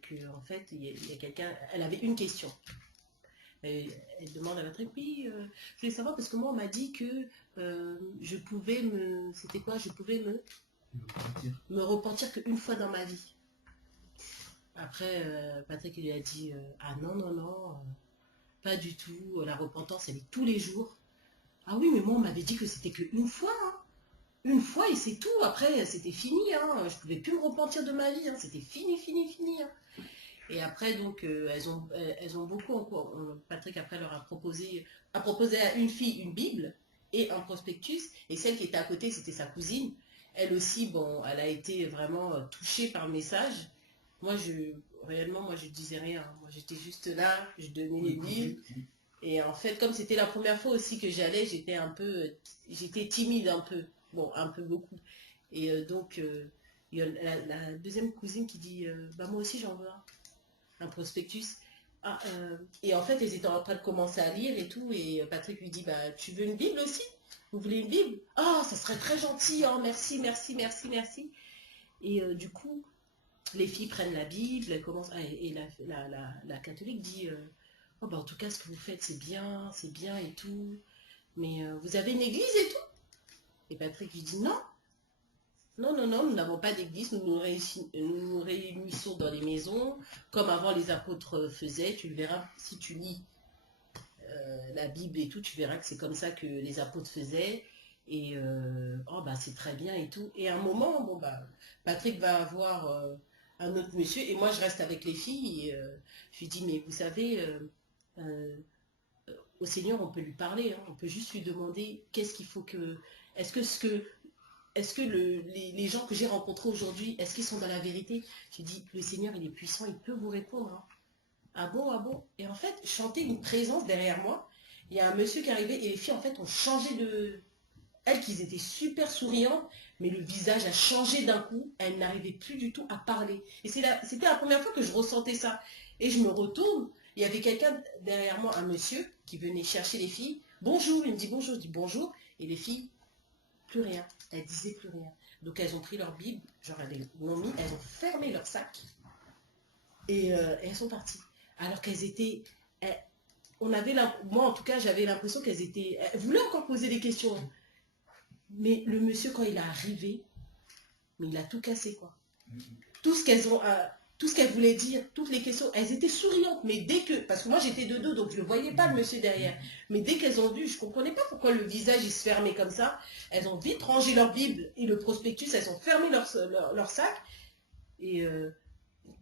que en fait il y a quelqu'un, elle avait une question. Elle demande à Patrick, oui, je voulais savoir parce que moi on m'a dit que je pouvais me repentir qu'une fois dans ma vie. Après, Patrick lui a dit ah non, pas du tout, la repentance elle est tous les jours. Ah oui, mais moi on m'avait dit que c'était qu'une fois, hein. Une fois et c'est tout, après c'était fini, hein. Je pouvais plus me repentir de ma vie, hein. C'était fini, hein. Et après donc elles ont beaucoup encore. Patrick après leur a proposé à une fille une Bible et un prospectus, et celle qui était à côté c'était sa cousine. Elle aussi, bon, elle a été vraiment touchée par le message. Moi, je disais rien. Moi, j'étais juste là, je donnais les livres. Et en fait, comme c'était la première fois aussi que j'allais, j'étais timide un peu. Bon, un peu beaucoup. Et donc, il y a la deuxième cousine qui dit, bah moi aussi j'en veux un prospectus. Et en fait, ils étaient en train de commencer à lire et tout. Et Patrick lui dit, bah tu veux une Bible aussi? Vous voulez une Bible? Ah, ça serait très gentil, hein. Merci. Et du coup, les filles prennent la Bible, elles commencent, et la catholique dit oh, bah, en tout cas ce que vous faites c'est bien et tout, mais vous avez une église et tout? Et Patrick lui dit non, nous n'avons pas d'église, nous réunissons dans les maisons comme avant les apôtres faisaient. Tu le verras si tu lis la Bible et tout, tu verras que c'est comme ça que les apôtres faisaient. Et oh bah c'est très bien et tout. Et à un moment, bon bah Patrick va avoir un autre monsieur, et moi je reste avec les filles, et je lui dis mais vous savez, au Seigneur on peut lui parler, hein. On peut juste lui demander qu'est-ce qu'il faut que. Est-ce que les gens que j'ai rencontrés aujourd'hui, est-ce qu'ils sont dans la vérité? Je dis le Seigneur il est puissant, il peut vous répondre, hein. Ah bon? Et en fait, je sentais une présence derrière moi. Il y a un monsieur qui arrivait et les filles en fait ont changé de. Elles, qu'ils étaient super souriantes, mais le visage a changé d'un coup. Elles n'arrivaient plus du tout à parler. Et c'était la première fois que je ressentais ça. Et je me retourne, il y avait quelqu'un derrière moi, un monsieur, qui venait chercher les filles. Bonjour, il me dit bonjour, je dis bonjour. Et les filles, plus rien. Elles disaient plus rien. Donc elles ont pris leur Bible, genre elles l'ont mis, elles ont fermé leur sac et elles sont parties. Alors qu'elles étaient... moi en tout cas j'avais l'impression qu'elles étaient... Elles voulaient encore poser des questions. Mais le monsieur quand il est arrivé, mais il a tout cassé quoi. Tout ce qu'elles ont... tout ce qu'elles voulaient dire, toutes les questions, elles étaient souriantes, mais dès que... Parce que moi j'étais de dos, donc je ne voyais pas le monsieur derrière. Mais dès qu'elles ont vu, je ne comprenais pas pourquoi le visage il se fermait comme ça. Elles ont vite rangé leur Bible et le prospectus, elles ont fermé leur sac. Et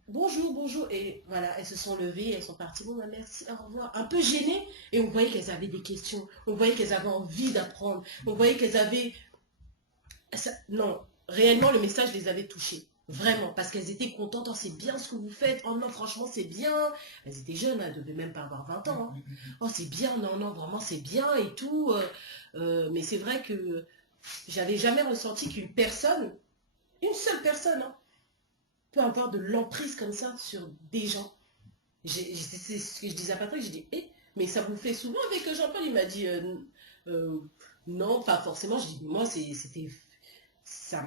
bonjour, bonjour. Et voilà, elles se sont levées, elles sont parties. Bon, bah, merci, au revoir. Un peu gênées. Et on voyait qu'elles avaient des questions. On voyait qu'elles avaient envie d'apprendre. On voyait qu'elles avaient... Non, réellement, le message les avait touchées. Vraiment, parce qu'elles étaient contentes, oh, c'est bien ce que vous faites, oh non, franchement, c'est bien. Elles étaient jeunes, elles ne devaient même pas avoir 20 ans. Hein. Oh, c'est bien, non, non, vraiment, c'est bien et tout. Mais c'est vrai que j'avais jamais ressenti qu'une personne, une seule personne, hein, peut avoir de l'emprise comme ça sur des gens. C'est ce que je disais à Patrick, je dis, mais ça vous fait souvent avec Jean-Paul, il m'a dit, non, pas forcément. Je dis, moi, c'était, ça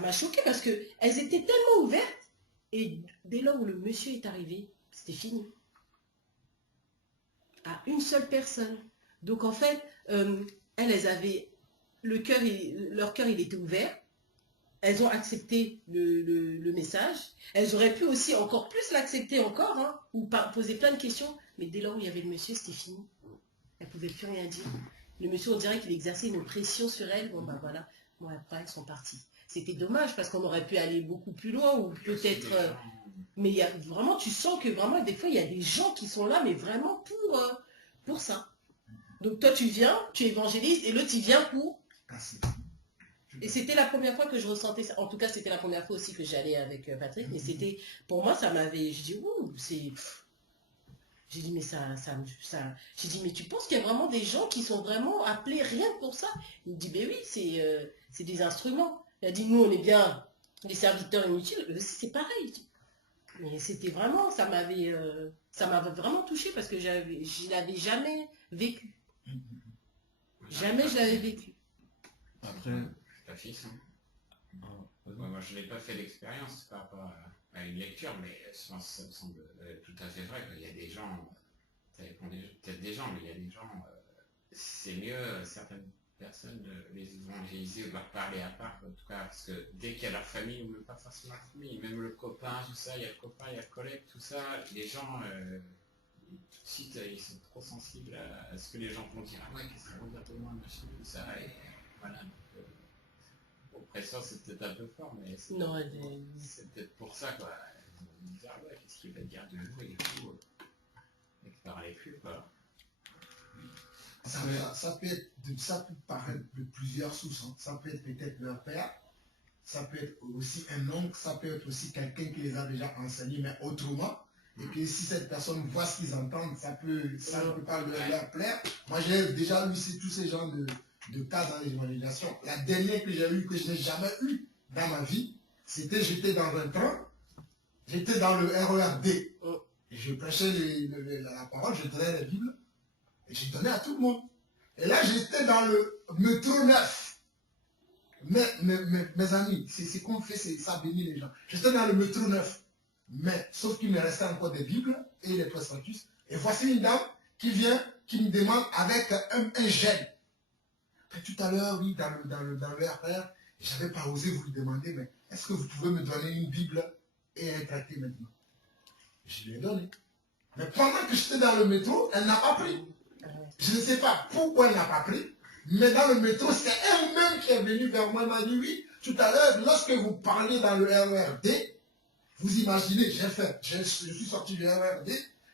m'a choqué parce qu'elles étaient tellement ouvertes et dès lors où le monsieur est arrivé, c'était fini. À une seule personne. Donc en fait, elles avaient leur cœur il était ouvert. Elles ont accepté le message. Elles auraient pu aussi encore plus l'accepter encore, hein, ou poser plein de questions. Mais dès lors où il y avait le monsieur, c'était fini. Elles ne pouvaient plus rien dire. Le monsieur, on dirait qu'il exerçait une pression sur elles. Bon, ben voilà. Bon, après, elles sont parties. C'était dommage parce qu'on aurait pu aller beaucoup plus loin ou peut-être... mais il y a, vraiment, tu sens que vraiment, des fois, il y a des gens qui sont là, mais vraiment pour ça. Donc toi, tu viens, tu évangélises et l'autre, il vient pour... Et c'était la première fois que je ressentais ça. En tout cas, c'était la première fois aussi que j'allais avec Patrick. Mais c'était... Pour moi, ça m'avait... Je dis, ouh, c'est... J'ai dit, mais j'ai dit, mais tu penses qu'il y a vraiment des gens qui sont vraiment appelés rien que pour ça? Il me dit, ben oui, c'est des instruments. Il a dit, nous, on est bien des serviteurs inutiles. C'est pareil. Mais c'était vraiment, ça m'avait vraiment touché parce que je l'avais jamais vécu. Jamais je l'avais vécu. Après, ta fils, hein. Moi, je n'ai pas fait d'expérience par rapport à une lecture, mais ça me semble tout à fait vrai. Il y a des gens, ça dépend peut-être des gens, mais il y a des gens, c'est mieux certaines personnes de les évangéliser ou de leur parler à part, en tout cas, parce que dès qu'il y a leur famille, ou même pas forcément la famille, même le copain, tout ça, il y a le copain, il y a le collègue, tout ça, les gens, tout de suite, ils sont trop sensibles à ce que les gens vont dire. Ah ouais, qu'est-ce que ça veut dire pour moi, machin, tout ça, et voilà. Oppresseur, c'est peut-être un peu fort, mais c'est peut-être pour ça, quoi. Ils vont dire, ouais, qu'est-ce qu'il va dire de nous et tout, et que parlez plus, quoi. Ça peut paraître de plusieurs sources. Hein. Ça peut être peut-être leur père, ça peut être aussi un oncle, ça peut être aussi quelqu'un qui les a déjà enseignés, mais autrement. Et que si cette personne voit ce qu'ils entendent, ça ne peut pas leur plaire. Moi, j'ai déjà lu tous ces genres de cas dans les évangélisations. La dernière que j'ai eue, que je n'ai jamais eue dans ma vie, c'était j'étais dans un train, j'étais dans le RERD. Et je prêchais la parole, je donnais la Bible, et je donnais à tout le monde. Et là, j'étais dans le métro 9. Mes amis, c'est qu'on fait, ça bénit les gens. J'étais dans le métro 9. Mais, sauf qu'il me restait encore des Bibles et des prospectus. Et voici une dame qui vient, qui me demande avec un gel. Tout à l'heure, oui, dans le RR, je n'avais pas osé vous le demander, mais est-ce que vous pouvez me donner une Bible et un traité maintenant? Je lui ai donné. Mais pendant que j'étais dans le métro, elle n'a pas pris. Je ne sais pas pourquoi elle n'a pas pris, mais dans le métro, c'est elle-même qui est venue vers moi et m'a dit, oui, tout à l'heure, lorsque vous parliez dans le RERD, vous imaginez, je suis sorti du RERD,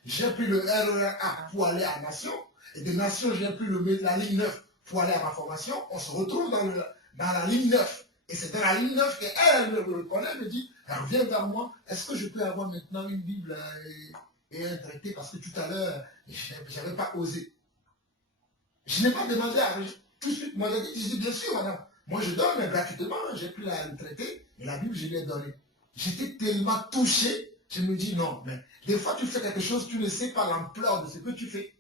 j'ai pris le RERA pour aller à Nation, et de Nation, j'ai pris la ligne 9 pour aller à ma formation. On se retrouve dans la ligne 9. Et c'est dans la ligne 9 qu'elle me reconnaît, elle me dit, elle revient vers moi, est-ce que je peux avoir maintenant une Bible et un traité, parce que tout à l'heure, je n'avais pas osé. Je n'ai pas demandé à tout de suite, moi j'ai dit, bien sûr, madame, moi je donne gratuitement, j'ai pris le traité, et la Bible, je lui ai donné. J'étais tellement touché, je me dis non, mais des fois tu fais quelque chose, tu ne sais pas l'ampleur de ce que tu fais.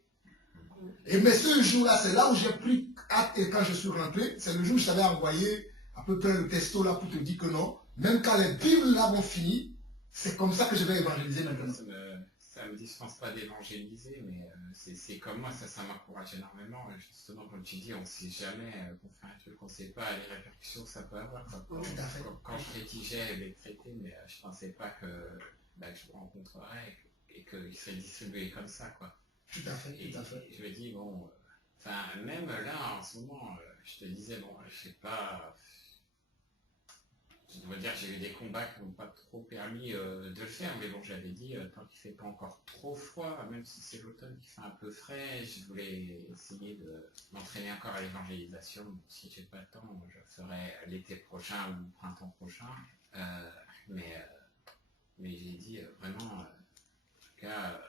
Mais ce jour-là, c'est là où j'ai pris hâte et quand je suis rentré, c'est le jour où je t'avais envoyé à peu près le texto là pour te dire que non, même quand les Bibles là vont finir, c'est comme ça que je vais évangéliser maintenant. Ça me dispense pas d'évangéliser, mais c'est comme moi, ça m'encourage énormément. Justement, comme tu dis, on ne sait jamais qu'on fait un truc, on ne sait pas les répercussions que ça peut avoir. Quand je rédigeais les traités, mais je ne pensais pas que je me rencontrerais et qu'il serait distribué comme ça, quoi. Tout à fait, tout à fait. Je me dis, bon, même là, en ce moment, je te disais, bon, je sais pas, je dois dire, j'ai eu des combats qui n'ont pas trop permis de le faire, mais bon, j'avais dit, tant qu'il ne fait pas encore trop froid, même si c'est l'automne qui fait un peu frais, je voulais essayer de m'entraîner encore à l'évangélisation. Si j'ai pas le temps, je le ferai l'été prochain ou le printemps prochain. Mais j'ai dit, vraiment, en tout cas,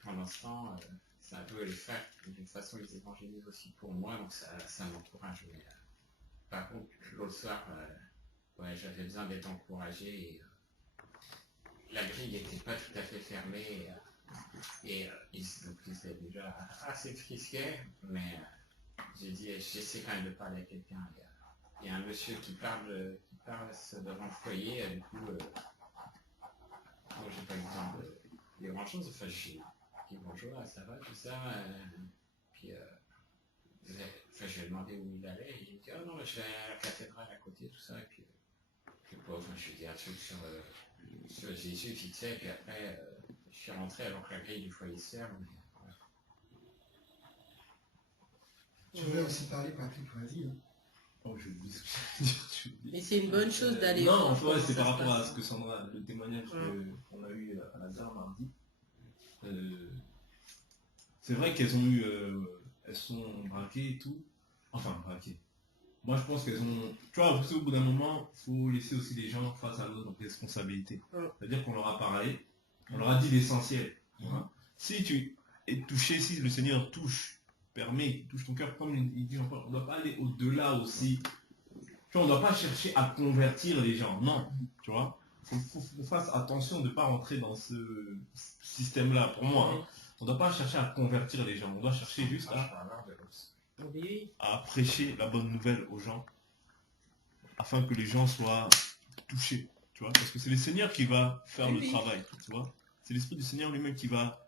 pour l'instant, c'est un peu les faire. D'une façon, ils évangélisent aussi pour moi, donc ça m'encourage. Mais par contre, l'autre soir, j'avais besoin d'être encouragé et la grille n'était pas tout à fait fermée et ils étaient déjà assez frisqués, mais j'ai dit j'essaie quand même de parler à quelqu'un. Il y a un monsieur qui parle devant le foyer, du coup j'ai pas eu le temps de dire grand chose. Enfin, je dis bonjour, ça va, tout ça, puis je lui ai demandé où il allait, et il me dit oh non, je vais à la cathédrale à côté, tout ça, et puis je lui ai dit un truc sur Jésus vite fait, et puis après je suis rentré alors que la grille du foyer se ferme. Tu voulais aussi parler, Patrick, vas-y. Oh, je dis ce que Mais c'est une bonne chose d'aller non, voir comment c'est ça par se rapport à passe. ce que Sandra, le témoignage qu'on a eu à la gare mardi. C'est vrai qu'elles ont eu, elles sont braquées et tout. Enfin, braquées. Moi, je pense qu'elles ont... Tu vois, au bout d'un moment, il faut laisser aussi les gens face à leurs responsabilités. C'est-à-dire qu'on leur a parlé, on leur a dit l'essentiel. Si tu es touché, si le Seigneur touche ton cœur, comme il dit encore, on ne doit pas aller au-delà aussi. Tu vois, on ne doit pas chercher à convertir les gens. Non, tu vois. Il faut qu'on fasse attention de ne pas rentrer dans ce système-là, pour moi. On ne doit pas chercher à convertir les gens. On doit chercher juste à prêcher la bonne nouvelle aux gens, afin que les gens soient touchés. Tu vois, parce que c'est le Seigneur qui va faire le travail. Tu vois. C'est l'Esprit du Seigneur lui-même qui va...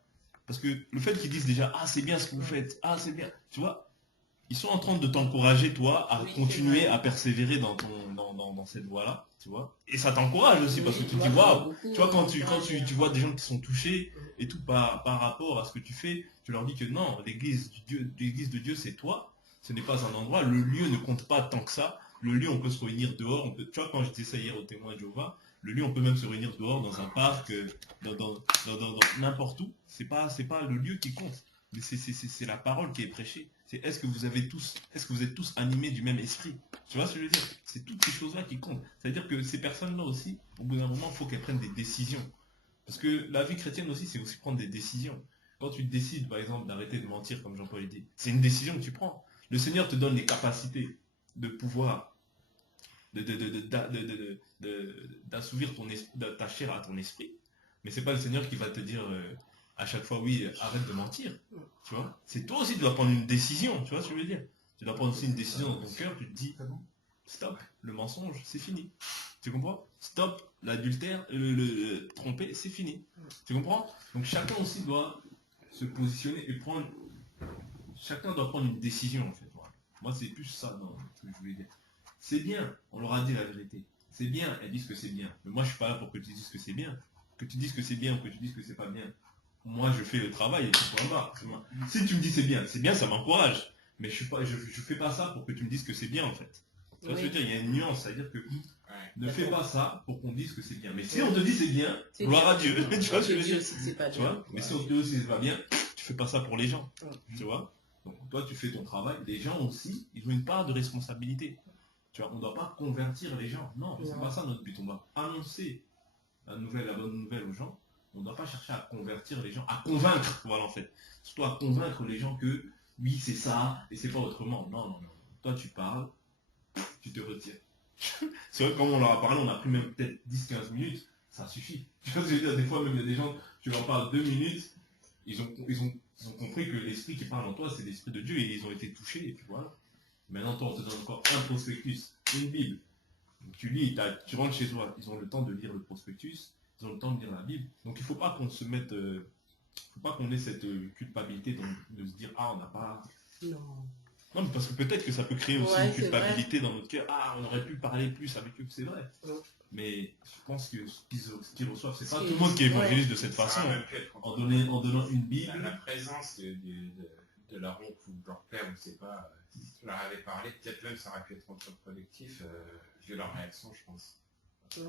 Parce que le fait qu'ils disent déjà, ah c'est bien ce que vous faites, ah c'est bien, tu vois, ils sont en train de t'encourager, toi, à continuer à persévérer dans cette voie-là, tu vois. Et ça t'encourage aussi, parce que tu te dis, waouh, tu vois, quand tu vois des gens qui sont touchés et tout par rapport à ce que tu fais, tu leur dis que non, l'église de Dieu, c'est toi, ce n'est pas un endroit, le lieu ne compte pas tant que ça, le lieu, on peut se réunir dehors, tu vois, quand je disais ça hier au témoin de Jéhovah, le lieu, on peut même se réunir dehors, dans un parc, dans n'importe où, c'est pas le lieu qui compte. Mais c'est la parole qui est prêchée. C'est est-ce que vous êtes tous animés du même esprit? Tu vois ce que je veux dire? C'est toutes ces choses-là qui comptent. C'est-à-dire que ces personnes-là aussi, au bout d'un moment, il faut qu'elles prennent des décisions. Parce que la vie chrétienne aussi, c'est aussi prendre des décisions. Quand tu décides, par exemple, d'arrêter de mentir, comme Jean-Paul dit, c'est une décision que tu prends. Le Seigneur te donne les capacités de pouvoir d'assouvir ta chair à ton esprit. Mais c'est pas le Seigneur qui va te dire à chaque fois, oui, arrête de mentir. Tu vois, c'est toi aussi, tu dois prendre une décision. Tu vois ce que je veux dire? Tu dois prendre aussi une décision dans ton cœur. Tu te dis, stop, le mensonge, c'est fini. Tu comprends? Stop, l'adultère, le tromper, c'est fini. Tu comprends? Donc chacun aussi doit se positionner et prendre... Chacun doit prendre une décision, en fait. Voilà. Moi, c'est plus ça ce que je voulais dire. C'est bien, on leur a dit la vérité. C'est bien, elles disent que c'est bien. Mais moi, je suis pas là pour que tu dises que c'est bien. Que tu dises que c'est bien ou que tu dises que c'est pas bien. Moi, je fais le travail et tu point barre. Si tu me dis c'est bien, ça m'encourage. Mais je fais pas ça pour que tu me dises que c'est bien, en fait. Tu vois ce que je veux dire? Il y a une nuance, c'est-à-dire que ne fais pas ça pour qu'on dise que c'est bien. Mais si on te dit c'est bien, gloire à Dieu. Tu vois ce que je veux dire? Tu vois? Mais si on te dit c'est pas bien, tu fais pas ça pour les gens. Tu vois? Donc toi, tu fais ton travail. Les gens aussi, ils ont une part de responsabilité. Tu vois, on ne doit pas convertir les gens. Non, c'est pas ça notre but. On doit annoncer la bonne nouvelle aux gens. On ne doit pas chercher à convertir les gens, à convaincre, voilà en fait. Surtout à convaincre les gens que oui, c'est ça et c'est pas autrement. Non. Toi, tu parles, tu te retires. C'est vrai que comme on leur a parlé, on a pris même peut-être 10-15 minutes, ça suffit. Tu vois ce que je veux dire? Des fois, même il y a des gens, tu leur parles 2 minutes, ils ont Ils ont compris que l'esprit qui parle en toi, c'est l'esprit de Dieu et ils ont été touchés et puis voilà. Maintenant, toi, on te donne encore un prospectus, une Bible. Donc, tu lis, tu rentres chez toi, ils ont le temps de lire le prospectus, ils ont le temps de lire la Bible. Donc il ne faut pas qu'on se mette, faut pas qu'on ait cette culpabilité de se dire ah on n'a pas. Non. Non mais parce que peut-être que ça peut créer aussi Ouais, une c'est culpabilité dans notre cœur. Ah on aurait pu parler plus avec eux, c'est vrai. Ouais. Mais je pense que ce qu'ils reçoivent, c'est pas C'est- tout le monde qui évangélise de cette Ça façon. aurait même pu être En donnant une Bible. la présence de leur oncle ou de leur père, on ne sait pas, si tu leur avais parlé, peut-être même ça aurait pu être contre-productif, vu leur réaction, je pense. Je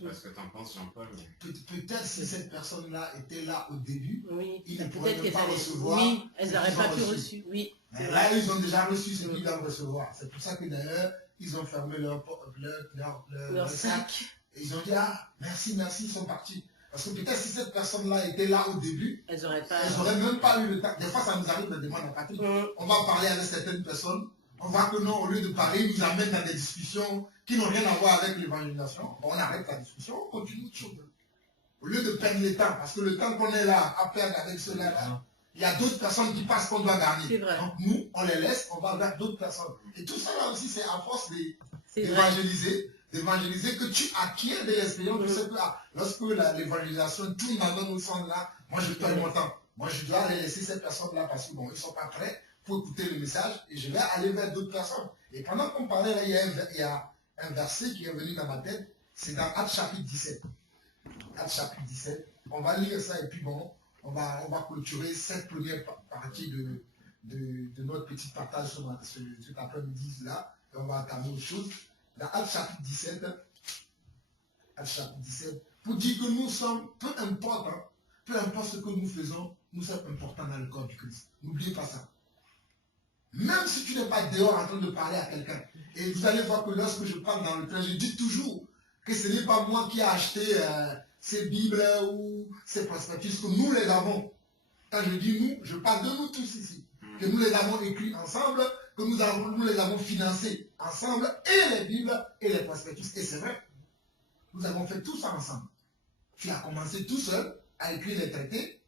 sais pas ce que tu en penses, Jean-Paul. Mais... Peut-être si cette personne-là était là au début, Oui, ils ne pourraient peut-être même qu'elles pas allaient... recevoir. Oui, elles ce n'auraient qu'ils pas ont pu reçu. reçu. Oui, c'est Mais vrai. là, ils ont déjà reçu ce qu'ils doivent recevoir. C'est pour ça que d'ailleurs, ils ont fermé leur sac. sac. Et ils ont dit, ah, merci, ils sont partis. Parce que peut-être si cette personne-là était là au début, Elles n'auraient pas... elles n'auraient même pas eu le temps. Des fois, ça nous arrive de demander à Patrick. On va parler avec certaines personnes. On voit que non, au lieu de parler, ils nous amènent dans des discussions qui n'ont rien à voir avec l'évangélisation. On arrête la discussion, on continue autre chose. Au lieu de perdre le temps, parce que le temps qu'on est là à perdre avec ceux-là, il y a d'autres personnes qui passent qu'on doit gagner. C'est vrai. Donc nous, on les laisse, on va vers d'autres personnes. Et tout ça là aussi, c'est à force C'est vrai. d'évangéliser que tu acquiers de l'expérience. Tu sais que lorsque l'évangélisation tourne dans nos sens là, moi je perds mon temps. Moi je dois les laisser ces personnes-là parce que bon, ils ne sont pas prêts pour écouter le message et je vais aller vers d'autres personnes. Et pendant qu'on parlait là, il y a un verset qui est venu dans ma tête, c'est dans Actes chapitre 17. Actes chapitre 17. On va lire ça et puis bon, on va clôturer cette première partie de notre petit partage cet après-midi là, et on va entamer autre chose. Dans Actes chapitre 17, pour dire que nous sommes, peu importe ce que nous faisons, nous sommes importants dans le corps du Christ. N'oubliez pas ça. Même si tu n'es pas dehors en train de parler à quelqu'un, et vous allez voir que lorsque je parle dans le train, je dis toujours que ce n'est pas moi qui ai acheté ces Bibles ou ces prospectus, que nous les avons. Quand je dis nous, je parle de nous tous ici. Que nous les avons écrits ensemble, que nous les avons financés ensemble, et les Bibles et les prospectus. Et c'est vrai, nous avons fait tout ça ensemble. Tu as commencé tout seul à écrire les traités.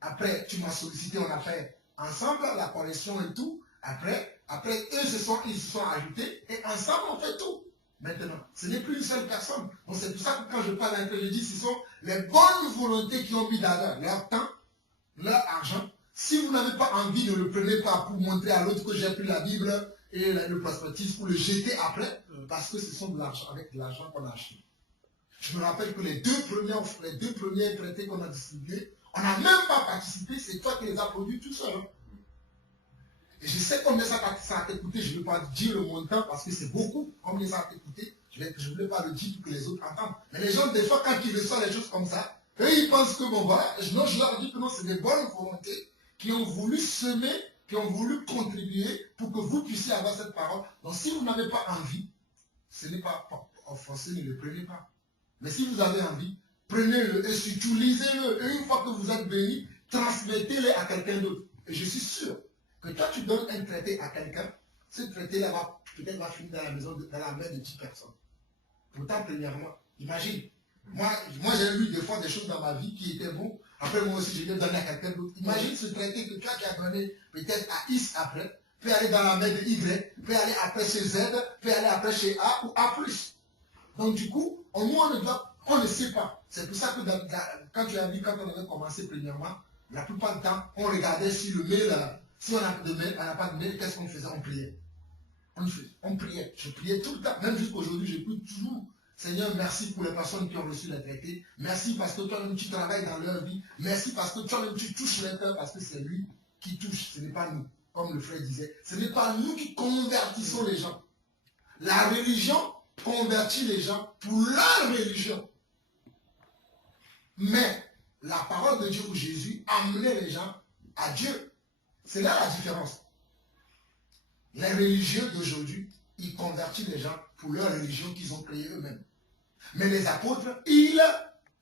Après, tu m'as sollicité, on a fait ensemble la collection et tout. Après eux, ils se sont ajoutés et ensemble, on fait tout. Maintenant, ce n'est plus une seule personne. Donc c'est pour ça que quand je parle avec eux, je dis ce sont les bonnes volontés qui ont mis dans leur temps, leur argent. Si vous n'avez pas envie, ne le prenez pas pour montrer à l'autre que j'ai pris la Bible et le prospectus pour le jeter après, parce que ce sont de l'argent, avec de l'argent qu'on a acheté. Je me rappelle que les deux premiers traités qu'on a distribués, on n'a même pas participé, c'est toi qui les as produits tout seul. Hein. Et je sais combien ça a coûté, je ne vais pas dire le montant parce que c'est beaucoup, combien ça a coûté, je ne voulais pas le dire pour que les autres entendent. Mais les gens, des fois, quand ils reçoivent les choses comme ça, eux, ils pensent que bon, voilà, non, je leur dis que non, c'est des bonnes volontés qui ont voulu semer, qui ont voulu contribuer pour que vous puissiez avoir cette parole. Donc, si vous n'avez pas envie, ce n'est pas offensé, ne le prenez pas. Mais si vous avez envie, prenez-le et surtout lisez-le. Et une fois que vous êtes béni, transmettez-le à quelqu'un d'autre. Et je suis sûr que toi, tu donnes un traité à quelqu'un, ce traité-là va peut-être finir dans la maison, dans la main de 10 personnes. Pourtant, premièrement, imagine, moi j'ai lu des fois des choses dans ma vie qui étaient bons. Après, moi aussi, je l'ai donné à quelqu'un d'autre. Imagine ce traité que toi qui as donné peut-être à X après, peut aller dans la main de Y, peut aller après chez Z, peut aller après chez A ou A+. Donc du coup, au moins on ne sait pas. C'est pour ça que quand tu as vu, quand on avait commencé premièrement, la plupart du temps, on regardait si le mail, si on n'a pas de mail, qu'est-ce qu'on faisait? On priait. On priait. Je priais tout le temps. Même jusqu'aujourd'hui, je prie toujours. Seigneur, merci pour les personnes qui ont reçu les traités. Merci parce que toi-même tu travailles dans leur vie. Merci parce que toi-même tu touches les cœurs parce que c'est lui qui touche. Ce n'est pas nous. Comme le frère disait, ce n'est pas nous qui convertissons les gens. La religion convertit les gens pour leur religion. Mais la parole de Dieu ou Jésus amenait les gens à Dieu. C'est là la différence. Les religieux d'aujourd'hui, ils convertissent les gens pour leur religion qu'ils ont créée eux-mêmes. Mais les apôtres, ils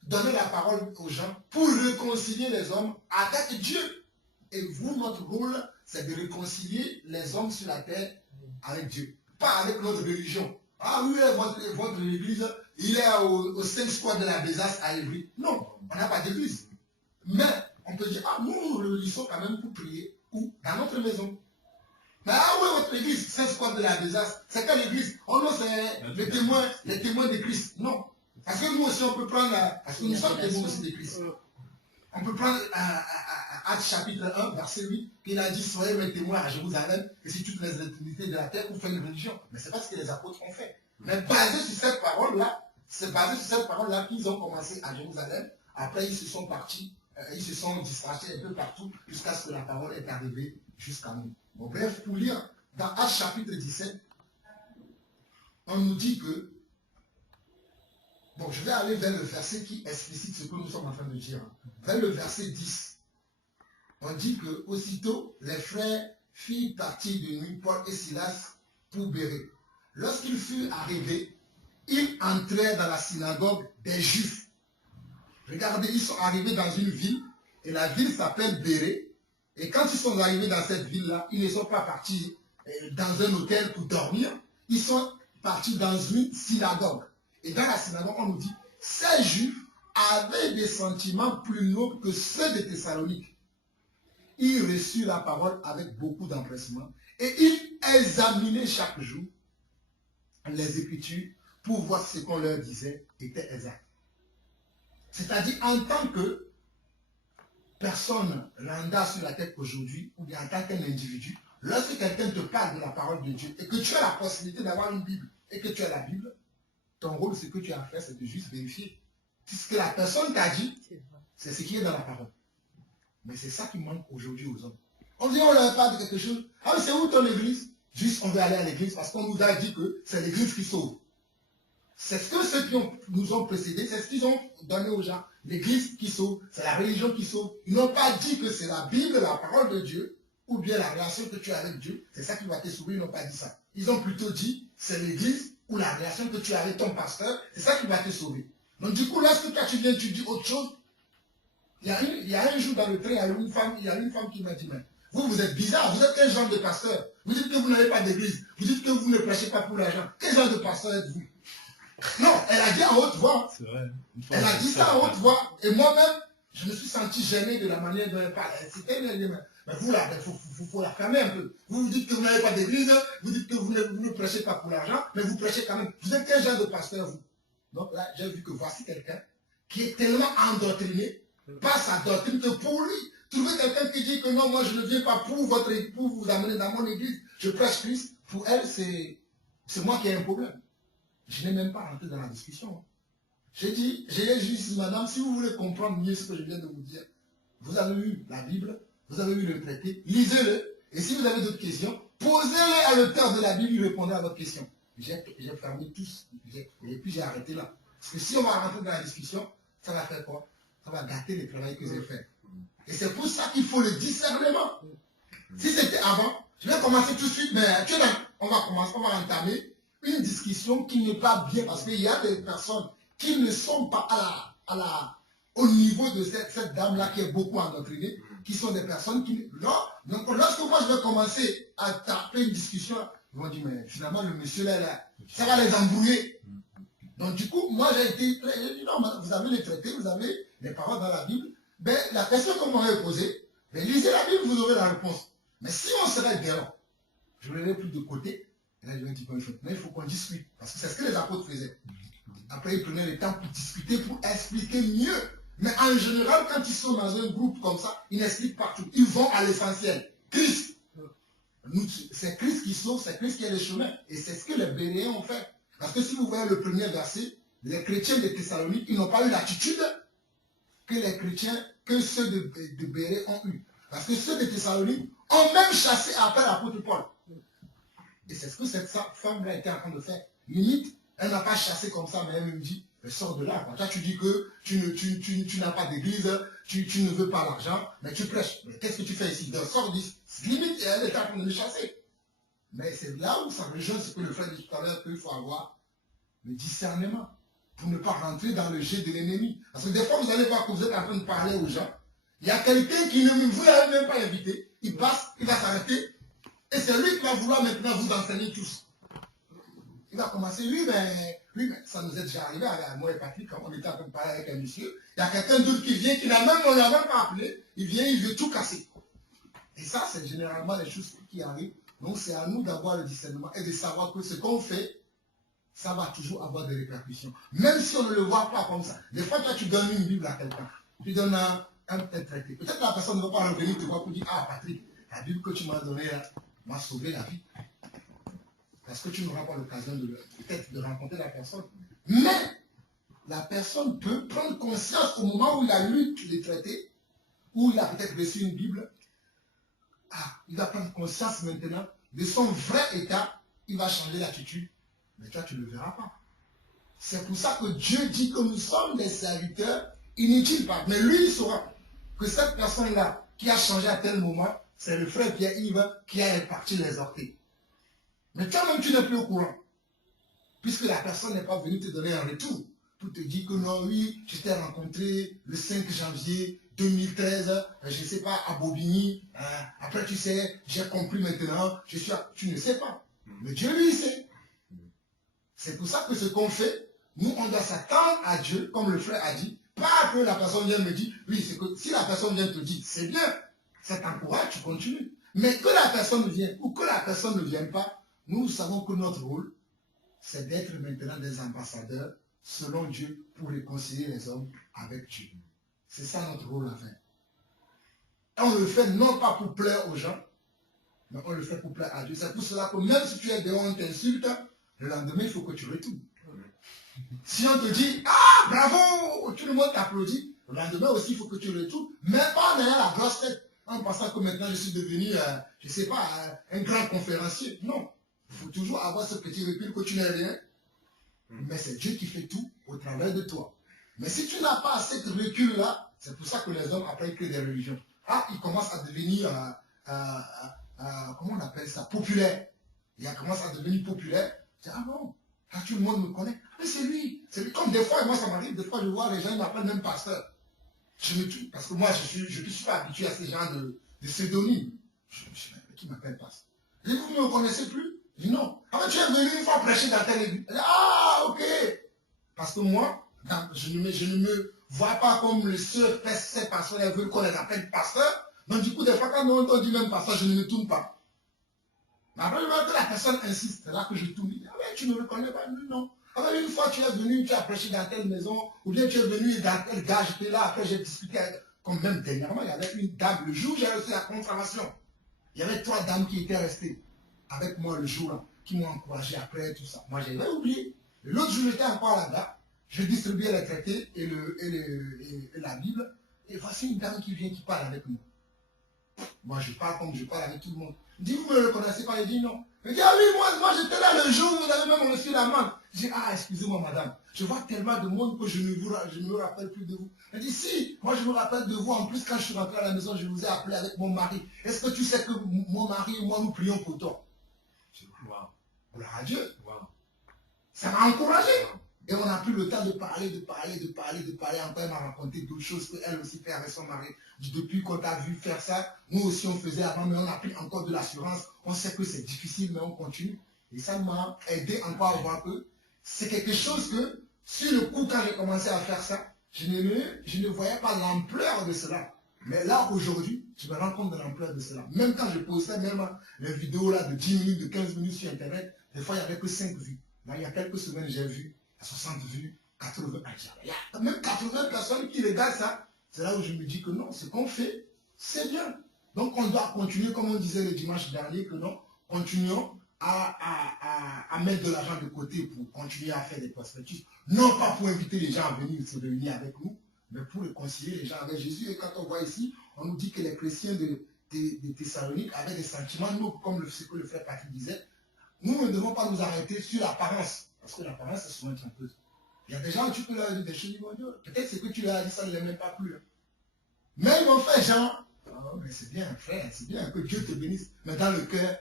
donnaient la parole aux gens pour réconcilier les hommes avec Dieu. Et vous, notre rôle, c'est de réconcilier les hommes sur la terre avec Dieu. Pas avec notre religion. Ah oui, votre église, il est au 5 square de la Bésace à Évry. Non, on n'a pas d'église. Mais on peut dire, ah, nous réunissons quand même pour prier, ou dans notre maison. Mais ah oui, votre église, c'est ce qu'on de la désastre. C'est quelle église? Oh non, c'est les témoins de Christ. Non. Parce que nous aussi, on peut prendre, parce que nous sommes témoins aussi de Christ. On peut prendre Actes chapitre 1, verset 8, qu'il a dit, soyez mes témoins à Jérusalem, et si toutes les autorités de la terre pour faire une religion. Mais c'est pas ce que les apôtres ont fait. Mais basé sur cette parole-là, c'est basé sur cette parole-là qu'ils ont commencé à Jérusalem. Après, ils se sont partis, ils se sont dispatchés un peu partout, jusqu'à ce que la parole est arrivée jusqu'à nous. Bon, bref, pour lire, dans Actes chapitre 17, on nous dit que, bon, je vais aller vers le verset qui explicite ce que nous sommes en train de dire. Vers le verset 10, on dit que aussitôt les frères firent partir de nuit Paul et Silas pour Bérée. Lorsqu'ils furent arrivés, ils entrèrent dans la synagogue des Juifs. Regardez, ils sont arrivés dans une ville, et la ville s'appelle Bérée. Et quand ils sont arrivés dans cette ville-là, ils ne sont pas partis dans un hôtel pour dormir, ils sont partis dans une synagogue. Et dans la synagogue, on nous dit, ces Juifs avaient des sentiments plus nobles que ceux de Thessalonique. Ils reçurent la parole avec beaucoup d'empressement et ils examinaient chaque jour les Écritures pour voir si ce qu'on leur disait était exact. C'est-à-dire en tant que personne lambda sur la tête aujourd'hui, ou bien en tant qu'un individu, lorsque quelqu'un te parle de la parole de Dieu et que tu as la possibilité d'avoir une Bible et que tu as la Bible, ton rôle, ce que tu as à faire, c'est de juste vérifier. Si ce que la personne t'a dit, c'est ce qui est dans la parole. Mais c'est ça qui manque aujourd'hui aux hommes. On dit, on leur parle de quelque chose. Ah, mais c'est où ton église? Juste, on veut aller à l'église parce qu'on nous a dit que c'est l'église qui sauve. C'est ce que ceux qui nous ont précédés, c'est ce qu'ils ont donné aux gens. L'église qui sauve, c'est la religion qui sauve. Ils n'ont pas dit que c'est la Bible, la parole de Dieu, ou bien la relation que tu as avec Dieu, c'est ça qui va te sauver. Ils n'ont pas dit ça. Ils ont plutôt dit, c'est l'église ou la relation que tu as avec ton pasteur, c'est ça qui va te sauver. Donc du coup, lorsque toi tu viens, tu dis autre chose, il y a un jour dans le train, il y a une femme qui m'a dit, mais vous êtes bizarre, vous êtes quel genre de pasteur? Vous dites que vous n'avez pas d'église, vous dites que vous ne prêchez pas pour l'argent. Quel genre de pasteur êtes-vous? Non, elle a dit en haute voix. C'est vrai. Elle a dit ça en haute voix. Et moi-même, je me suis senti gêné de la manière dont elle parlait. C'était mais vous là, il faut la fermer un peu. Vous dites que vous n'avez pas d'église, vous dites que vous ne prêchez pas pour l'argent, mais vous prêchez quand même. Vous êtes quel genre de pasteur, vous? Donc là, j'ai vu que voici quelqu'un qui est tellement endoctriné par sa doctrine que pour lui, trouver quelqu'un qui dit que non, moi je ne viens pas pour vous amener dans mon église, je prêche Christ, pour elle, c'est moi qui ai un problème. Je n'ai même pas rentré dans la discussion. J'ai juste dit, madame, si vous voulez comprendre mieux ce que je viens de vous dire, vous avez eu la Bible, vous avez eu le traité, lisez-le, et si vous avez d'autres questions, posez-les à l'auteur de la Bible, il répondra à votre question. J'ai fermé tous, et puis j'ai arrêté là. Parce que si on va rentrer dans la discussion, ça va faire quoi? Ça va gâter le travail que j'ai fait. Et c'est pour ça qu'il faut le discernement. Si c'était avant, je vais commencer tout de suite, mais on va entamer une discussion qui n'est pas bien, parce qu'il y a des personnes qui ne sont pas au niveau de cette dame-là qui est beaucoup endoctrinée, qui sont des personnes qui... Non, donc lorsque moi je vais commencer à taper une discussion, ils vont dire, mais finalement le monsieur là, ça va les embrouiller. Donc du coup, moi j'ai dit, non, vous avez les traités, vous avez les paroles dans la Bible, ben, la question qu'on m'aurait posée, ben, lisez la Bible, vous aurez la réponse. Mais si on serait bien, je ne l'aurais plus de côté, et là je vais dire, mais il faut qu'on discute, parce que c'est ce que les apôtres faisaient. Après, ils prenaient le temps pour discuter, pour expliquer mieux. Mais en général, quand ils sont dans un groupe comme ça, ils n'expliquent pas tout. Ils vont à l'essentiel. Christ. C'est Christ qui sauve, c'est Christ qui est le chemin. Et c'est ce que les Béréens ont fait. Parce que si vous voyez le premier verset, les chrétiens de Thessalonique, ils n'ont pas eu l'attitude que les chrétiens, que ceux de Bérée ont eu. Parce que ceux de Thessalonique ont même chassé après l'apôtre Paul. Et c'est ce que cette femme-là était en train de faire. Limite, elle n'a pas chassé comme ça, mais elle me dit, sors de là. Toi, tu dis que tu n'as pas d'église, tu ne veux pas l'argent, mais tu prêches. Mais qu'est-ce que tu fais ici? Sors d'ici. Limite, elle est en train de me chasser. Mais c'est là où ça rejoint ce que le frère dit tout à l'heure, qu'il faut avoir le discernement pour ne pas rentrer dans le jet de l'ennemi. Parce que des fois, vous allez voir que vous êtes en train de parler aux gens. Il y a quelqu'un qui ne vous l'avez même pas invité. Il passe, il va s'arrêter. Et c'est lui qui va vouloir maintenant vous enseigner tous. Il va commencer, oui, mais Oui, mais ça nous est déjà arrivé, à moi et Patrick, quand on était en train de parler avec un monsieur, il y a quelqu'un d'autre qui vient, on n'a même pas appelé, il vient, il veut tout casser. Et ça, c'est généralement les choses qui arrivent. Donc c'est à nous d'avoir le discernement et de savoir que ce qu'on fait, ça va toujours avoir des répercussions. Même si on ne le voit pas comme ça. Des fois, toi, tu donnes une Bible à quelqu'un. Tu donnes un traité. Peut-être que la personne ne va pas revenir te voir pour dire, ah Patrick, la Bible que tu m'as donnée m'a sauvé la vie. Parce que tu n'auras pas l'occasion peut-être de rencontrer la personne. Mais la personne peut prendre conscience au moment où il a lu les traités, où il a peut-être reçu une Bible. Ah, il va prendre conscience maintenant de son vrai état. Il va changer l'attitude. Mais toi, tu ne le verras pas. C'est pour ça que Dieu dit que nous sommes des serviteurs inutiles. Mais lui, il saura que cette personne-là qui a changé à tel moment, c'est le frère Pierre-Yves qui a réparti les orteils. Mais toi-même, tu n'es plus au courant. Puisque la personne n'est pas venue te donner un retour. Pour te dire que non, oui, je t'ai rencontré le 5 janvier 2013, je ne sais pas, à Bobigny. Après, tu sais, j'ai compris maintenant, tu ne sais pas. Mais Dieu, lui, il sait. C'est pour ça que ce qu'on fait, nous, on doit s'attendre à Dieu, comme le frère a dit, pas que la personne vienne me dire, oui, c'est que si la personne vient te dire, c'est bien, ça t'encourage, tu continues. Mais que la personne vienne ou que la personne ne vienne pas, nous savons que notre rôle, c'est d'être maintenant des ambassadeurs, selon Dieu, pour réconcilier les hommes avec Dieu. C'est ça notre rôle à faire. Et on le fait non pas pour plaire aux gens, mais on le fait pour plaire à Dieu. C'est pour cela que même si tu es dehors, on t'insulte, le lendemain, il faut que tu retournes. Si on te dit, ah, bravo, tout le monde t'applaudit, le lendemain aussi, il faut que tu retournes, mais pas en ayant la grosse tête, en pensant que maintenant je suis devenu, je ne sais pas, un grand conférencier. Non. Il faut toujours avoir ce petit recul que tu n'es rien. Mais c'est Dieu qui fait tout au travers de toi. Mais si tu n'as pas ce recul-là, c'est pour ça que les hommes après créent des religions. Ah, ils commencent à devenir, comment on appelle ça, populaires. Ils commencent à devenir populaires. Je dis, ah bon, là tout le monde me connaît. Mais c'est lui. C'est lui. Comme des fois, moi ça m'arrive, des fois je vois les gens, ils m'appellent même pasteur. Je me tue, parce que moi je ne suis pas habitué à ces gens de pseudonymes. Je me dis, mais qui m'appelle pasteur? Et vous ne me connaissez plus? Je dis non. Ah mais tu es venu une fois prêcher dans telle église. Ah ok. Parce que moi, je ne me vois pas comme le seul ces pasteurs, ils veulent qu'on les appelle pasteur. Donc du coup, des fois, quand on dit même pasteur, je ne me tourne pas. Mais après, quand la personne insiste, c'est là que je tourne. Ah mais tu ne me connais pas? Non. Ah mais une fois, tu es venu, tu as prêché dans telle maison, ou bien tu es venu dans tel gars, j'étais là, après j'ai discuté avec... Comme même dernièrement, il y avait une dame, le jour où j'ai reçu la confirmation, il y avait 3 dames qui étaient restées avec moi le jour-là, qui m'ont encouragé après tout ça. Moi, j'avais oublié. L'autre jour, j'étais encore là-bas, je distribuais les traités et la Bible, et voici une dame qui vient, qui parle avec nous. Moi, je parle comme je parle avec tout le monde. Il dit, vous ne me reconnaissez pas? Il dit non. Il dit, ah oui, moi j'étais là le jour où vous avez même reçu la main. Je dis, ah, excusez-moi, madame, je vois tellement de monde que je ne me rappelle plus de vous. Elle dit, si, moi je me rappelle de vous. En plus, quand je suis rentré à la maison, je vous ai appelé avec mon mari. Est-ce que tu sais que mon mari et moi, nous prions pour toi? Wow. Gloire à Dieu. Wow. Ça m'a encouragé. Et on a pris le temps de parler. Encore, elle m'a raconté d'autres choses qu'elle aussi fait avec son mari. Depuis qu'on t'a vu faire ça, nous aussi on faisait avant, mais on a pris encore de l'assurance. On sait que c'est difficile, mais on continue. Et ça m'a aidé encore à voir que c'est quelque chose que, sur le coup, quand j'ai commencé à faire ça, je ne voyais pas l'ampleur de cela. Mais là, aujourd'hui, je me rends compte de l'ampleur de cela. Même quand je postais même les vidéos là de 10 minutes, de 15 minutes sur Internet, des fois, il n'y avait que 5 vues. Là, il y a quelques semaines, j'ai vu 60 vues, 80. Il y a même 80 personnes qui regardent ça. C'est là où je me dis que non, ce qu'on fait, c'est bien. Donc, on doit continuer, comme on disait le dimanche dernier, que non, continuons à mettre de l'argent de côté pour continuer à faire des perspectives. Non pas pour inviter les gens à venir se réunir avec nous, mais pour réconcilier les gens avec Jésus. Et quand on voit ici, on nous dit que les chrétiens de Thessalonique avaient des sentiments nobles, comme ce que le frère Patrick disait. Nous ne devons pas nous arrêter sur l'apparence, parce que l'apparence, c'est souvent trompeuse. Il y a des gens où tu peux leur dire des choses, ils vont dire, peut-être ce que tu leur as dit, ça ne les met pas plus. Hein. Mais ils vont faire genre, oh, mais c'est bien, frère, c'est bien, que Dieu te bénisse. Mais dans le cœur,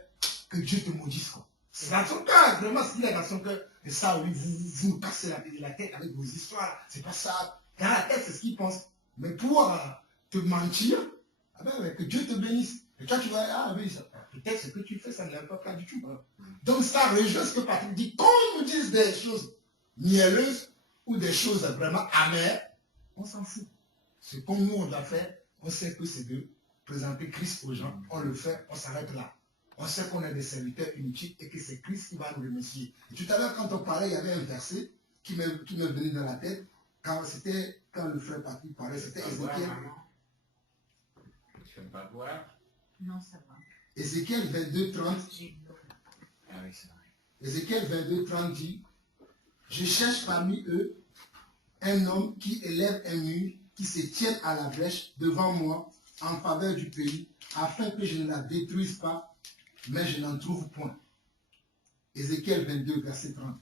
que Dieu te maudisse. C'est dans son cœur, vraiment, ce qu'il y a dans son cœur. Et ça, oui, vous nous cassez la tête avec vos histoires. C'est pas ça. Dans la tête, c'est ce qu'il pense. Mais pour te mentir, ah ben, que Dieu te bénisse. Et toi, tu vas, ah oui, peut-être ce que tu fais, ça ne l'aime pas du tout. Hein. Donc ça rejoint ce que Patrick dit. Qu'on nous dise des choses. mielleuses ou des choses vraiment amères, on s'en fout. Ce qu'on nous on doit faire, on sait que c'est de présenter Christ aux gens, on le fait, on s'arrête là. On sait qu'on est des serviteurs inutiles et que c'est Christ qui va nous remercier. Et tout à l'heure, quand on parlait, il y avait un verset qui m'est venu dans la tête, quand le frère Patrick parlait, c'était Ézéchiel. Tu veux pas boire? Non, ça va. Ézéchiel 22, 30. Ah oui, c'est vrai. Ézéchiel 22, 30 dit, je cherche parmi eux un homme qui élève un mur, qui se tienne à la brèche devant moi en faveur du pays, afin que je ne la détruise pas, mais je n'en trouve point. Ézéchiel 22, verset 30.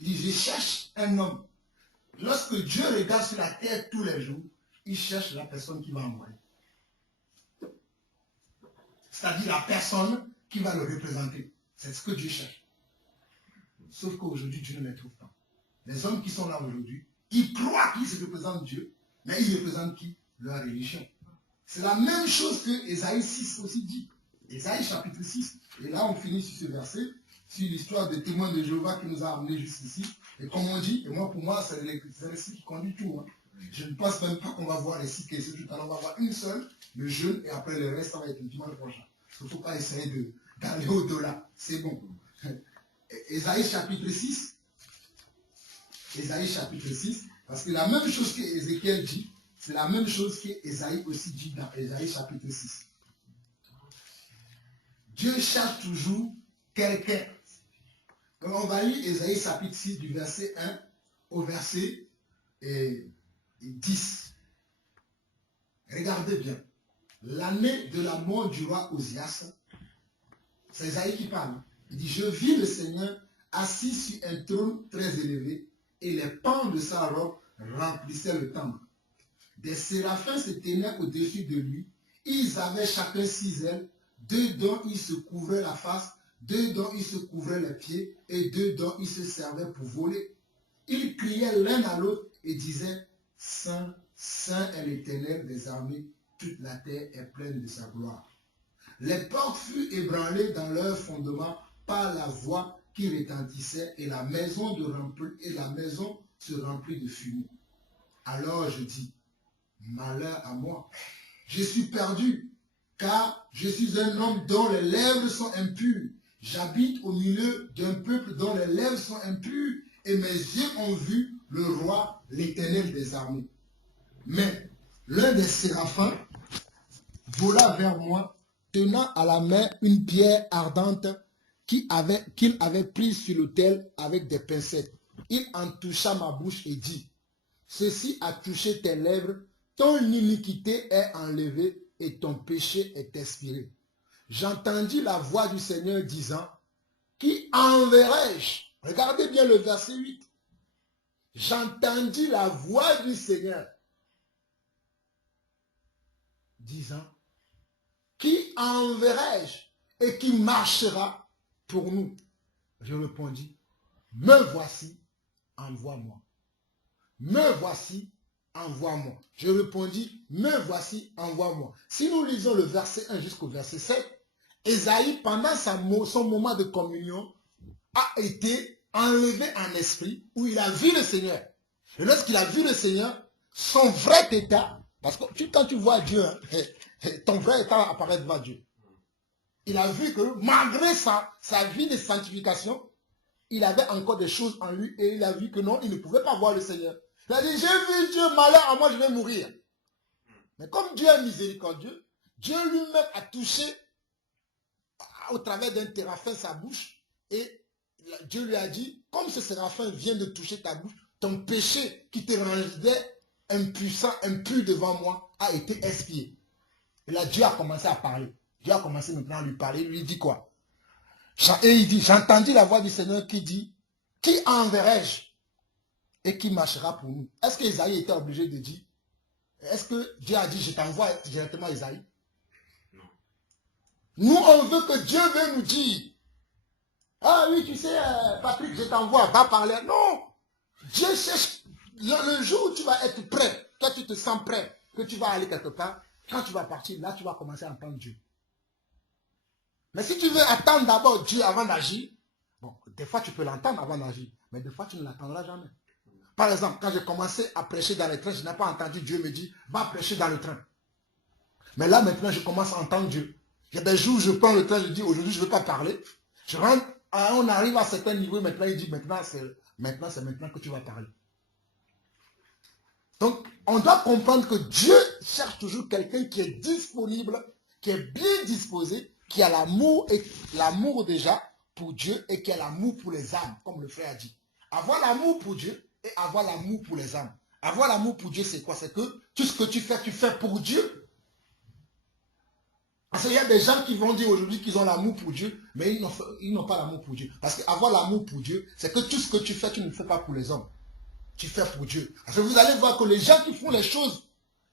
Il dit, je cherche un homme. Lorsque Dieu regarde sur la terre tous les jours, il cherche la personne qui va envoyer. C'est-à-dire la personne qui va le représenter. C'est ce que Dieu cherche. Sauf qu'aujourd'hui, Dieu ne les trouve pas. Les hommes qui sont là aujourd'hui, ils croient qu'ils se représentent Dieu, mais ils représentent qui? Leur religion. C'est la même chose que Ésaïe 6 aussi dit. Ésaïe chapitre 6. Et là, on finit sur ce verset, sur l'histoire des témoins de Jéhovah qui nous a amenés jusqu'ici. Et comme on dit, et moi pour moi, c'est le site qui conduit tout. Hein. Je ne pense même pas qu'on va voir les 6 questions tout à l'heure. On va voir une seule, le jeûne, et après le reste, ça va être le dimanche prochain. Il ne faut pas essayer d'aller au-delà. C'est bon. Ésaïe chapitre 6. Ésaïe chapitre 6. Parce que la même chose qu'Ézéchiel dit, c'est la même chose qu'Ésaïe aussi dit dans Ésaïe chapitre 6. Dieu cherche toujours quelqu'un. On va lire Ésaïe chapitre 6 du verset 1 au verset 10. Regardez bien. L'année de la mort du roi Osias, c'est Ésaïe qui parle. Il dit, je vis le Seigneur assis sur un trône très élevé et les pans de sa robe remplissaient le temple. Des séraphins se tenaient au-dessus de lui. Ils avaient chacun 6 ailes, 2 dont ils se couvraient la face, 2 dont ils se couvraient les pieds et 2 dont ils se servaient pour voler. Ils criaient l'un à l'autre et disaient, Saint, Saint est l'Éternel des armées, toute la terre est pleine de sa gloire. Les portes furent ébranlées dans leur fondement par la voix qui retentissait et la maison se remplit de fumée. Alors je dis, malheur à moi, je suis perdu, car je suis un homme dont les lèvres sont impures. J'habite au milieu d'un peuple dont les lèvres sont impures, et mes yeux ont vu le roi, l'Éternel des armées. Mais l'un des séraphins vola vers moi, tenant à la main une pierre ardente qu'il avait prise sur l'autel avec des pincettes. Il en toucha ma bouche et dit, ceci a touché tes lèvres, ton iniquité est enlevée et ton péché est expiré. J'entendis la voix du Seigneur disant, qui enverrai-je? Regardez bien le verset 8. J'entendis la voix du Seigneur disant, qui enverrai-je et qui marchera pour nous? Je répondis, me voici, envoie-moi. Me voici, envoie-moi. Je répondis, me voici, envoie-moi. Si nous lisons le verset 1 jusqu'au verset 7, Ésaïe, pendant son moment de communion, a été enlevé en esprit, où il a vu le Seigneur. Et lorsqu'il a vu le Seigneur, son vrai état, parce que quand tu vois Dieu, ton vrai état apparaît devant Dieu. Il a vu que malgré sa vie de sanctification, il avait encore des choses en lui et il a vu que non, il ne pouvait pas voir le Seigneur. Il a dit, j'ai vu Dieu, malheur à moi, je vais mourir. Mais comme Dieu est miséricordieux, Dieu lui-même a touché au travers d'un séraphin sa bouche et Dieu lui a dit, comme ce séraphin vient de toucher ta bouche, ton péché qui te rendait impuissant, impur devant moi, a été expié. Et là, Dieu a commencé à parler. Dieu a commencé maintenant à lui parler. Il lui dit quoi? Et il dit, j'entendis la voix du Seigneur qui dit, qui enverrai-je et qui marchera pour nous? Est-ce qu'Ésaïe était obligé de dire, est-ce que Dieu a dit, je t'envoie directement Ésaïe? Non. Nous, on veut que Dieu veut nous dire, ah oui, tu sais, Patrick, je t'envoie, va parler. Non! Dieu cherche, le jour où tu vas être prêt, toi tu te sens prêt, que tu vas aller quelque part, quand tu vas partir, là tu vas commencer à entendre Dieu. Mais si tu veux attendre d'abord Dieu avant d'agir, bon, des fois tu peux l'entendre avant d'agir. mais des fois, tu ne l'attendras jamais. Par exemple, quand j'ai commencé à prêcher dans le train, je n'ai pas entendu Dieu me dire, va prêcher dans le train. Mais là, maintenant, je commence à entendre Dieu. Il y a des jours où je prends le train, je dis, aujourd'hui, je ne veux pas parler. Je rentre, on arrive à un certain niveau, maintenant, il dit, maintenant, c'est maintenant que tu vas parler. Donc, on doit comprendre que Dieu cherche toujours quelqu'un qui est disponible, qui est bien disposé, qui a l'amour déjà pour Dieu et qui a l'amour pour les âmes, comme le frère a dit. Avoir l'amour pour Dieu et avoir l'amour pour les âmes. Avoir l'amour pour Dieu, c'est quoi? C'est que tout ce que tu fais pour Dieu. Parce qu'il y a des gens qui vont dire aujourd'hui qu'ils ont l'amour pour Dieu, mais ils n'ont pas l'amour pour Dieu. Parce qu'avoir l'amour pour Dieu, c'est que tout ce que tu fais, tu ne le fais pas pour les hommes. Tu fais pour Dieu. Parce que vous allez voir que les gens qui font les choses,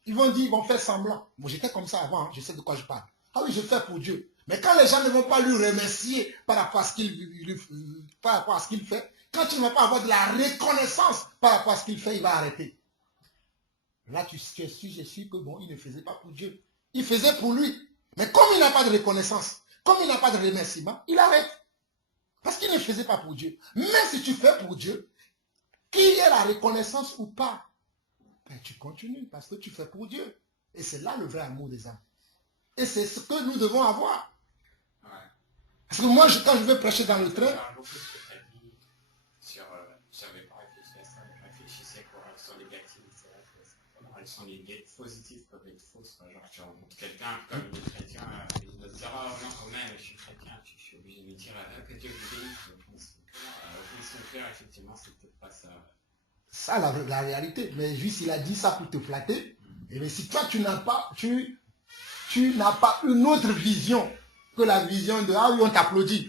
ils vont faire semblant. Moi, j'étais comme ça avant, hein, je sais de quoi je parle. Ah oui, je fais pour Dieu. Mais quand les gens ne vont pas lui remercier par rapport à ce qu'il fait, quand tu ne vas pas avoir de la reconnaissance par rapport à ce qu'il fait, il va arrêter. Là, je suis que bon, il ne faisait pas pour Dieu. Il faisait pour lui. Mais comme il n'a pas de reconnaissance, comme il n'a pas de remerciement, il arrête. Parce qu'il ne faisait pas pour Dieu. Mais si tu fais pour Dieu, qu'il y ait la reconnaissance ou pas, ben tu continues parce que tu fais pour Dieu. Et c'est là le vrai amour des âmes. Et c'est ce que nous devons avoir. Ouais. Parce que moi, quand je vais prêcher dans le train, Je parle beaucoup de ce que tu as dit je n'avais pas réfléchi à ça, je réfléchissais sur les activités. Elles sont les positives peuvent être fausses. Genre, tu rencontres quelqu'un comme des chrétiens, il va te dire, oh non, quand même, je suis chrétien, je suis obligé de lui dire que Dieu vous bénisse. Au fond de son cœur, effectivement, c'est peut-être pas ça. ça, la réalité. Mais juste, il a dit ça pour te flatter. Et mais si toi, tu n'as pas une autre vision que la vision de ah oui, on t'applaudit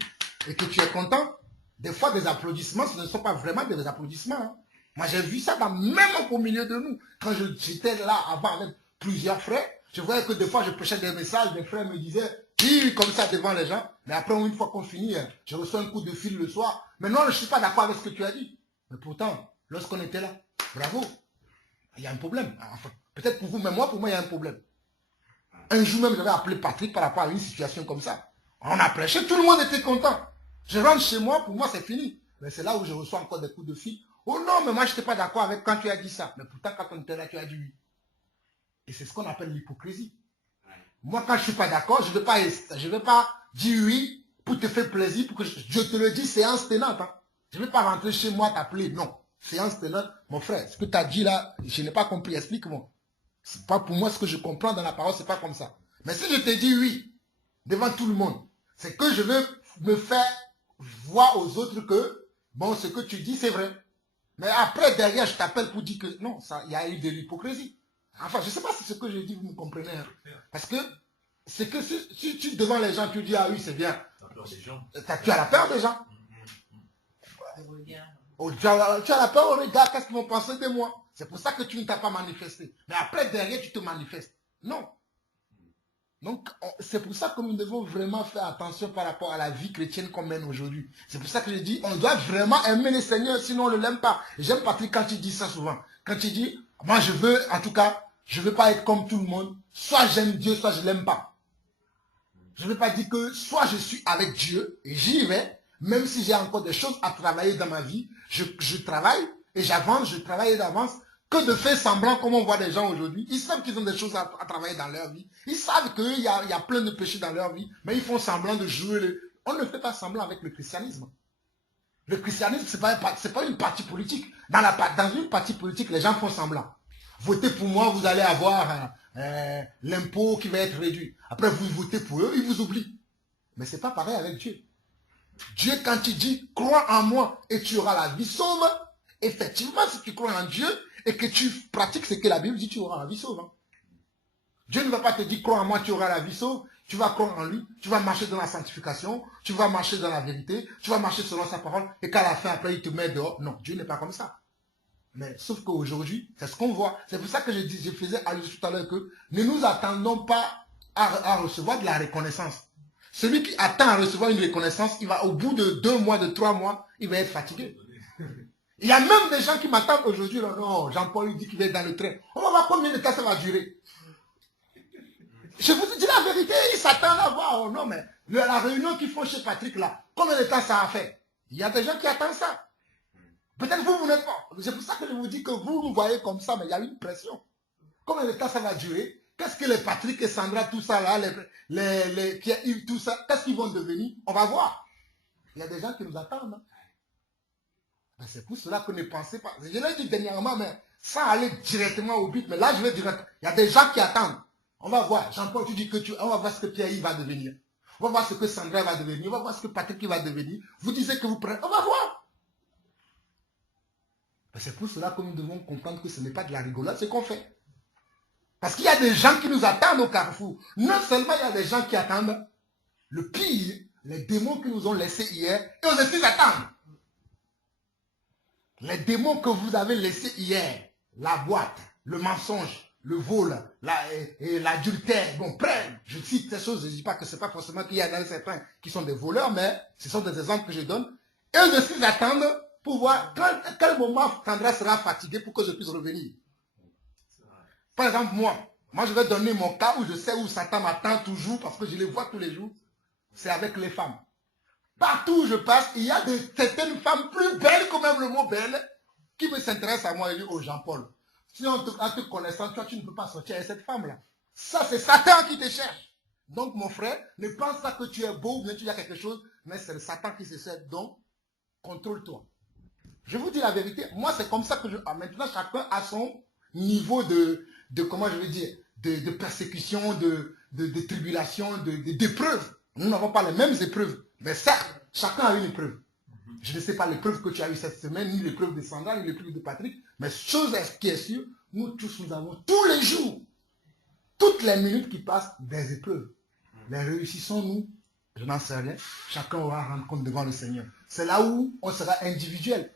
et que tu es content, des fois, des applaudissements, ce ne sont pas vraiment des applaudissements. Hein. Moi, j'ai vu ça même au milieu de nous. Quand j'étais là avant avec plusieurs frères, je voyais que des fois, je prêchais des messages, des frères me disaient, oui, comme ça devant les gens. Mais après, une fois qu'on finit, je reçois un coup de fil le soir. Mais non, je ne suis pas d'accord avec ce que tu as dit. Mais pourtant, lorsqu'on était là, bravo, il y a un problème. Enfin, peut-être pour vous, mais pour moi, il y a un problème. Un jour même, j'avais appelé Patrick par rapport à une situation comme ça. On a prêché, tout le monde était content. Je rentre chez moi, pour moi, c'est fini. Mais c'est là où je reçois encore des coups de fil. Oh non, mais moi, je n'étais pas d'accord avec quand tu as dit ça. Mais pourtant, quand on était là, tu as dit oui. Et c'est ce qu'on appelle l'hypocrisie. Moi, quand je ne suis pas d'accord, je ne vais pas dire oui pour te faire plaisir, pour que je te le dis, séance tenante. Hein. Je ne vais pas rentrer chez moi t'appeler. Non. Séance tenante. Mon frère, ce que tu as dit là, je n'ai pas compris. Explique-moi. C'est pas pour moi ce que je comprends dans la parole, c'est pas comme ça. Mais si je te dis oui, devant tout le monde, c'est que je veux me faire voir aux autres que, bon, ce que tu dis, c'est vrai. Mais après, derrière, je t'appelle pour dire que non, il y a eu de l'hypocrisie. Enfin, je ne sais pas si ce que je dis, vous me comprenez. Hein. Parce que c'est que si tu devant les gens, tu dis ah oui, c'est bien. Tu as peur des gens. Tu as la peur des gens. Oh, tu as la peur au regard, qu'est-ce qu'ils vont penser de moi? C'est pour ça que tu ne t'as pas manifesté. Mais après, derrière, tu te manifestes. Non. Donc, c'est pour ça que nous devons vraiment faire attention par rapport à la vie chrétienne qu'on mène aujourd'hui. C'est pour ça que je dis, on doit vraiment aimer le Seigneur, sinon on ne l'aime pas. J'aime Patrick quand il dit ça souvent. Quand il dit, moi je veux, en tout cas, je ne veux pas être comme tout le monde. Soit j'aime Dieu, soit je ne l'aime pas. Je ne veux pas dire que soit je suis avec Dieu, et j'y vais, même si j'ai encore des choses à travailler dans ma vie, je travaille, et j'avance, je travaille d'avance, que de faire semblant comme on voit des gens aujourd'hui. Ils savent qu'ils ont des choses à travailler dans leur vie. Ils savent qu'il y a plein de péchés dans leur vie, mais ils font semblant de jouer. On ne fait pas semblant avec le christianisme. Le christianisme, ce n'est pas une partie politique. Dans une partie politique, les gens font semblant. Votez pour moi, vous allez avoir l'impôt qui va être réduit. Après, vous votez pour eux, ils vous oublient. Mais ce n'est pas pareil avec Dieu. Dieu, quand il dit, crois en moi et tu auras la vie sauve, effectivement, si tu crois en Dieu et que tu pratiques ce que la Bible dit, tu auras la vie sauve. Hein. Dieu ne va pas te dire, crois en moi, tu auras la vie sauve. Tu vas croire en lui, tu vas marcher dans la sanctification, tu vas marcher dans la vérité, tu vas marcher selon sa parole, et qu'à la fin, après, il te met dehors. Non, Dieu n'est pas comme ça. Mais sauf qu'aujourd'hui, c'est ce qu'on voit. C'est pour ça que je faisais allusion tout à l'heure que ne nous attendons pas à recevoir de la reconnaissance. Celui qui attend à recevoir une reconnaissance, il va au bout de 2 mois, de 3 mois, il va être fatigué. Il y a même des gens qui m'attendent aujourd'hui. Non, Jean-Paul il dit qu'il va être dans le train. On va voir combien de temps ça va durer. Je vous dis la vérité, ils s'attendent à voir. Oh non, mais la réunion qu'ils font chez Patrick là, combien de temps ça a fait? Il y a des gens qui attendent ça. Peut-être vous, vous n'êtes pas. C'est pour ça que je vous dis que vous nous voyez comme ça, mais il y a une pression. Combien de temps ça va durer? Qu'est-ce que les Patrick et Sandra, tout ça là, les Pierre-Yves, tout ça, qu'est-ce qu'ils vont devenir? On va voir. Il y a des gens qui nous attendent. Ben, c'est pour cela que ne pensez pas. Je l'ai dit dernièrement, mais sans aller directement au but, mais là je vais direct. Il y a des gens qui attendent. On va voir. Jean-Paul, tu dis que on va voir ce que Pierre-Yves va devenir. On va voir ce que Sandra va devenir. On va voir ce que Patrick va devenir. Vous disiez que vous prenez. On va voir. Ben, c'est pour cela que nous devons comprendre que ce n'est pas de la rigolade ce qu'on fait. Parce qu'il y a des gens qui nous attendent au carrefour. Non seulement il y a des gens qui attendent, le pire, les démons qui nous ont laissés hier, et eux aussi attendent. Les démons que vous avez laissés hier, la boîte, le mensonge, le vol, l'adultère, bon, prennent. Je cite ces choses, je ne dis pas que ce n'est pas forcément qu'il y en a certains qui sont des voleurs, mais ce sont des exemples que je donne. Et eux aussi attendent pour voir quel moment Sandra sera fatiguée pour que je puisse revenir. Par exemple, moi, je vais donner mon cas où je sais où Satan m'attend toujours parce que je les vois tous les jours. C'est avec les femmes. Partout où je passe, il y a certaines femmes plus belles que même le mot belle qui me s'intéressent à moi et lui, oh Jean-Paul. Si en te connaissant, toi, tu ne peux pas sortir avec cette femme-là. Ça, c'est Satan qui te cherche. Donc, mon frère, ne pense pas que tu es beau ou bien tu as quelque chose, mais c'est le Satan qui se sert. Donc, contrôle-toi. Je vous dis la vérité, moi, c'est comme ça que maintenant, chacun a son niveau de comment je veux dire, de persécution, de tribulation, d'épreuves. Nous n'avons pas les mêmes épreuves. Mais certes, chacun a une épreuve. Je ne sais pas l'épreuve que tu as eue cette semaine, ni l'épreuve de Sandra, ni l'épreuve de Patrick. Mais chose qui est sûre, nous tous, nous avons tous les jours, toutes les minutes qui passent, des épreuves. Les réussissons-nous? Je n'en sais rien. Chacun aura rendre compte devant le Seigneur. C'est là où on sera individuel.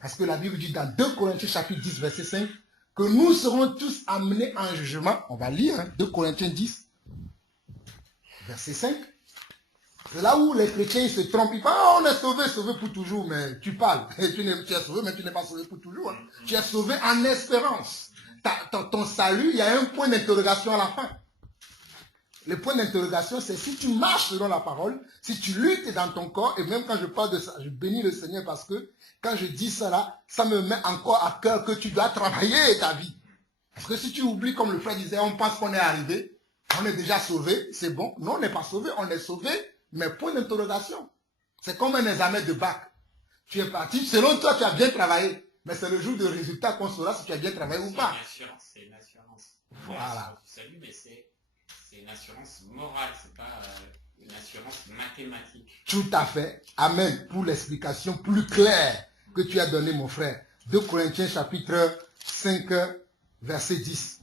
Parce que la Bible dit dans 2 Corinthiens chapitre 10, verset 5, que nous serons tous amenés en jugement. On va lire, 2 Corinthiens 10, verset 5. C'est là où les chrétiens ils se trompent. Ils parlent, oh, on est sauvé, sauvé pour toujours. Mais tu parles. Tu es sauvé, mais tu n'es pas sauvé pour toujours. Hein. Tu es sauvé en espérance. Ton salut, il y a un point d'interrogation à la fin. Le point d'interrogation, c'est si tu marches selon la parole, si tu luttes dans ton corps, et même quand je parle de ça, je bénis le Seigneur parce que quand je dis ça là, ça me met encore à cœur que tu dois travailler ta vie. Parce que si tu oublies, comme le frère disait, on pense qu'on est arrivé, on est déjà sauvé, c'est bon. Non, on n'est pas sauvé, on est sauvé, mais point d'interrogation. C'est comme un examen de bac. Tu es parti, selon toi, tu as bien travaillé, mais c'est le jour de résultat qu'on saura si tu as bien travaillé ou pas. C'est une assurance. Voilà. Salut, mais c'est une assurance morale, c'est pas une assurance mathématique. Tout à fait. Amen. Pour l'explication plus claire que tu as donnée, mon frère. 2 Corinthiens chapitre 5, verset 10.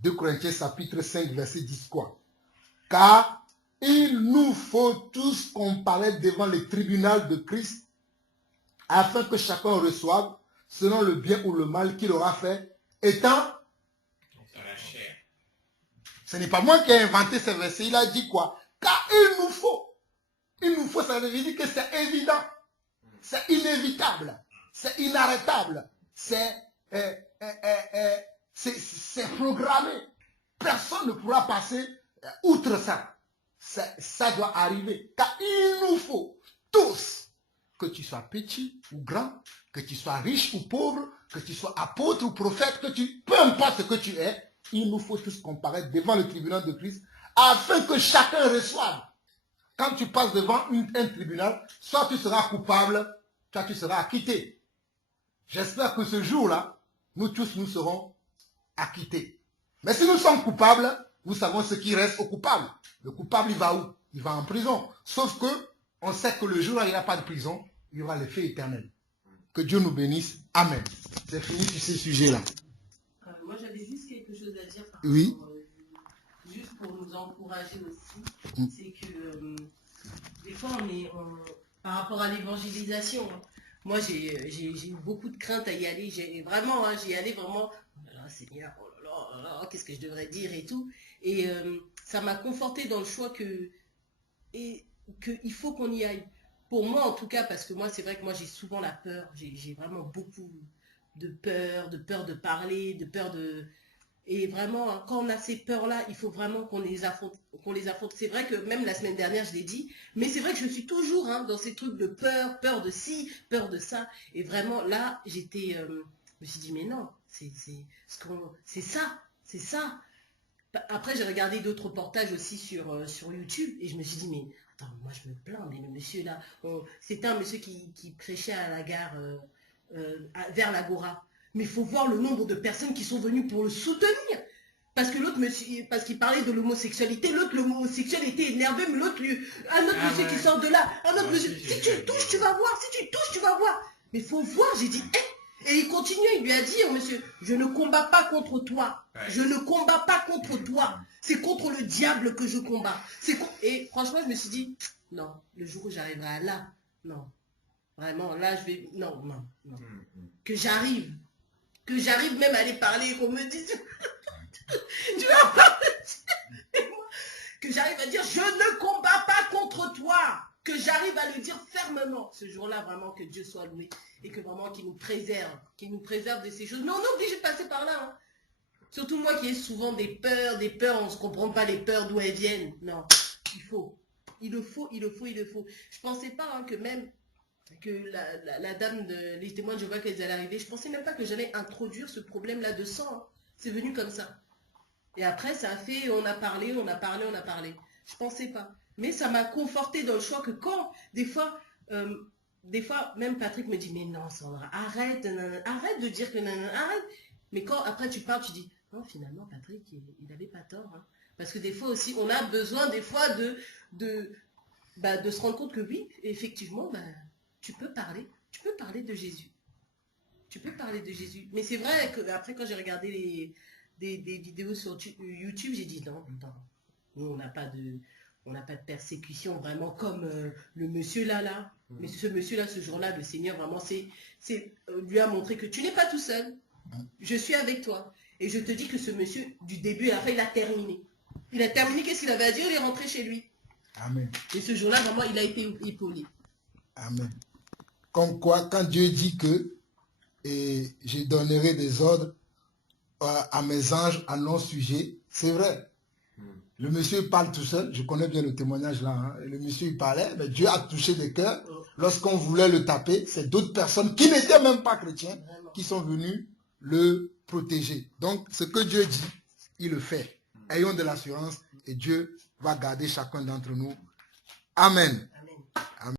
2 Corinthiens chapitre 5, verset 10 quoi? Car il nous faut tous comparaître devant le tribunal de Christ afin que chacun reçoive selon le bien ou le mal qu'il aura fait, étant Dans la chair. Ce n'est pas moi qui ai inventé ce verset. Il a dit quoi? Car il nous faut, ça veut dire que c'est évident. C'est inévitable. C'est inarrêtable. C'est programmé. Personne ne pourra passer outre ça. Ça doit arriver. Car il nous faut tous, que tu sois petit ou grand, que tu sois riche ou pauvre, que tu sois apôtre ou prophète, peu importe ce que tu es, il nous faut tous comparaître devant le tribunal de Christ afin que chacun reçoive. Quand tu passes devant un tribunal, soit tu seras coupable, soit tu seras acquitté. J'espère que ce jour-là, nous tous, nous serons acquittés. Mais si nous sommes coupables, nous savons ce qui reste au coupable. Le coupable, il va où? Il va en prison. Sauf que, on sait que le jour où il n'y a pas de prison, il y aura l'effet éternel. Que Dieu nous bénisse. Amen. C'est fini sur ces sujets-là. Moi, j'avais juste quelque chose à dire. Oui. Juste pour nous encourager aussi. C'est que des fois, par rapport à l'évangélisation, moi, j'ai eu beaucoup de crainte à y aller. J'y allais vraiment. Oh là là, Seigneur, oh là là, qu'est-ce que je devrais dire et tout. Et ça m'a conforté dans le choix qu'il faut qu'on y aille. Pour moi, en tout cas, parce que moi, c'est vrai que moi, j'ai souvent la peur. J'ai vraiment beaucoup de peur de parler, de peur de... Et vraiment, hein, quand on a ces peurs-là, il faut vraiment qu'on les affronte. C'est vrai que même la semaine dernière, je l'ai dit, mais c'est vrai que je suis toujours hein, dans ces trucs de peur, peur de ci, peur de ça. Et vraiment, là, je me suis dit, mais non, c'est ça, c'est ça. Après, j'ai regardé d'autres reportages aussi sur YouTube et je me suis dit, mais attends, moi je me plains, mais le monsieur là, c'était un monsieur qui prêchait à la gare vers l'Agora. Mais il faut voir le nombre de personnes qui sont venues pour le soutenir. Parce que l'autre monsieur, parce qu'il parlait de l'homosexualité, l'autre l'homosexuel était énervé, mais l'autre, un autre monsieur qui sort de là, un autre monsieur, si tu le touches, tu vas voir, si tu le touches, tu vas voir. Mais il faut voir, j'ai dit, et il continue, il lui a dit, monsieur, je ne combats pas contre toi. Je ne combats pas contre toi. C'est contre le diable que je combats. Et franchement, je me suis dit, non, le jour où j'arriverai à là, non. Vraiment, là, je vais... Non. Que j'arrive même à aller parler, qu'on me dise... tu vas parler que j'arrive à dire, je ne combats pas contre toi. Que j'arrive à le dire fermement. Ce jour-là, vraiment, que Dieu soit loué. Et que vraiment, qu'il nous préserve de ces choses. Mais on est obligé de passer par là. Hein. Surtout moi qui ai souvent des peurs, on ne se comprend pas les peurs d'où elles viennent. Non, il le faut. Je pensais pas hein, que même que la dame, les témoins de Jéhovah, qu'elles allaient arriver, je pensais même pas que j'allais introduire ce problème-là de sang. Hein. C'est venu comme ça. Et après, ça a fait, on a parlé. Je pensais pas. Mais ça m'a conforté dans le choix que quand, des fois, même Patrick me dit, mais non, Sandra, arrête de dire que arrête. Mais quand après tu parles, tu dis, non, finalement, Patrick, il n'avait pas tort. Hein. Parce que des fois aussi, on a besoin des fois de se rendre compte que oui, effectivement, tu peux parler de Jésus. Mais c'est vrai que après, quand j'ai regardé des vidéos sur YouTube, j'ai dit, non, nous, on n'a pas de persécution vraiment comme le monsieur là. Mais ce monsieur-là, ce jour-là, le Seigneur, vraiment, lui a montré que tu n'es pas tout seul. Je suis avec toi. Et je te dis que ce monsieur, du début à la fin, il a terminé. Qu'est-ce qu'il avait à dire, il est rentré chez lui. Amen. Et ce jour-là, vraiment, il a été épaulé. Amen. Comme quoi, quand Dieu dit que je donnerai des ordres à mes anges à non-sujet, c'est vrai. Le monsieur parle tout seul, je connais bien le témoignage là, hein. Le monsieur il parlait, mais Dieu a touché des cœurs. Lorsqu'on voulait le taper, c'est d'autres personnes qui n'étaient même pas chrétiens qui sont venues le protéger. Donc, ce que Dieu dit, il le fait. Ayons de l'assurance et Dieu va garder chacun d'entre nous. Amen. Amen.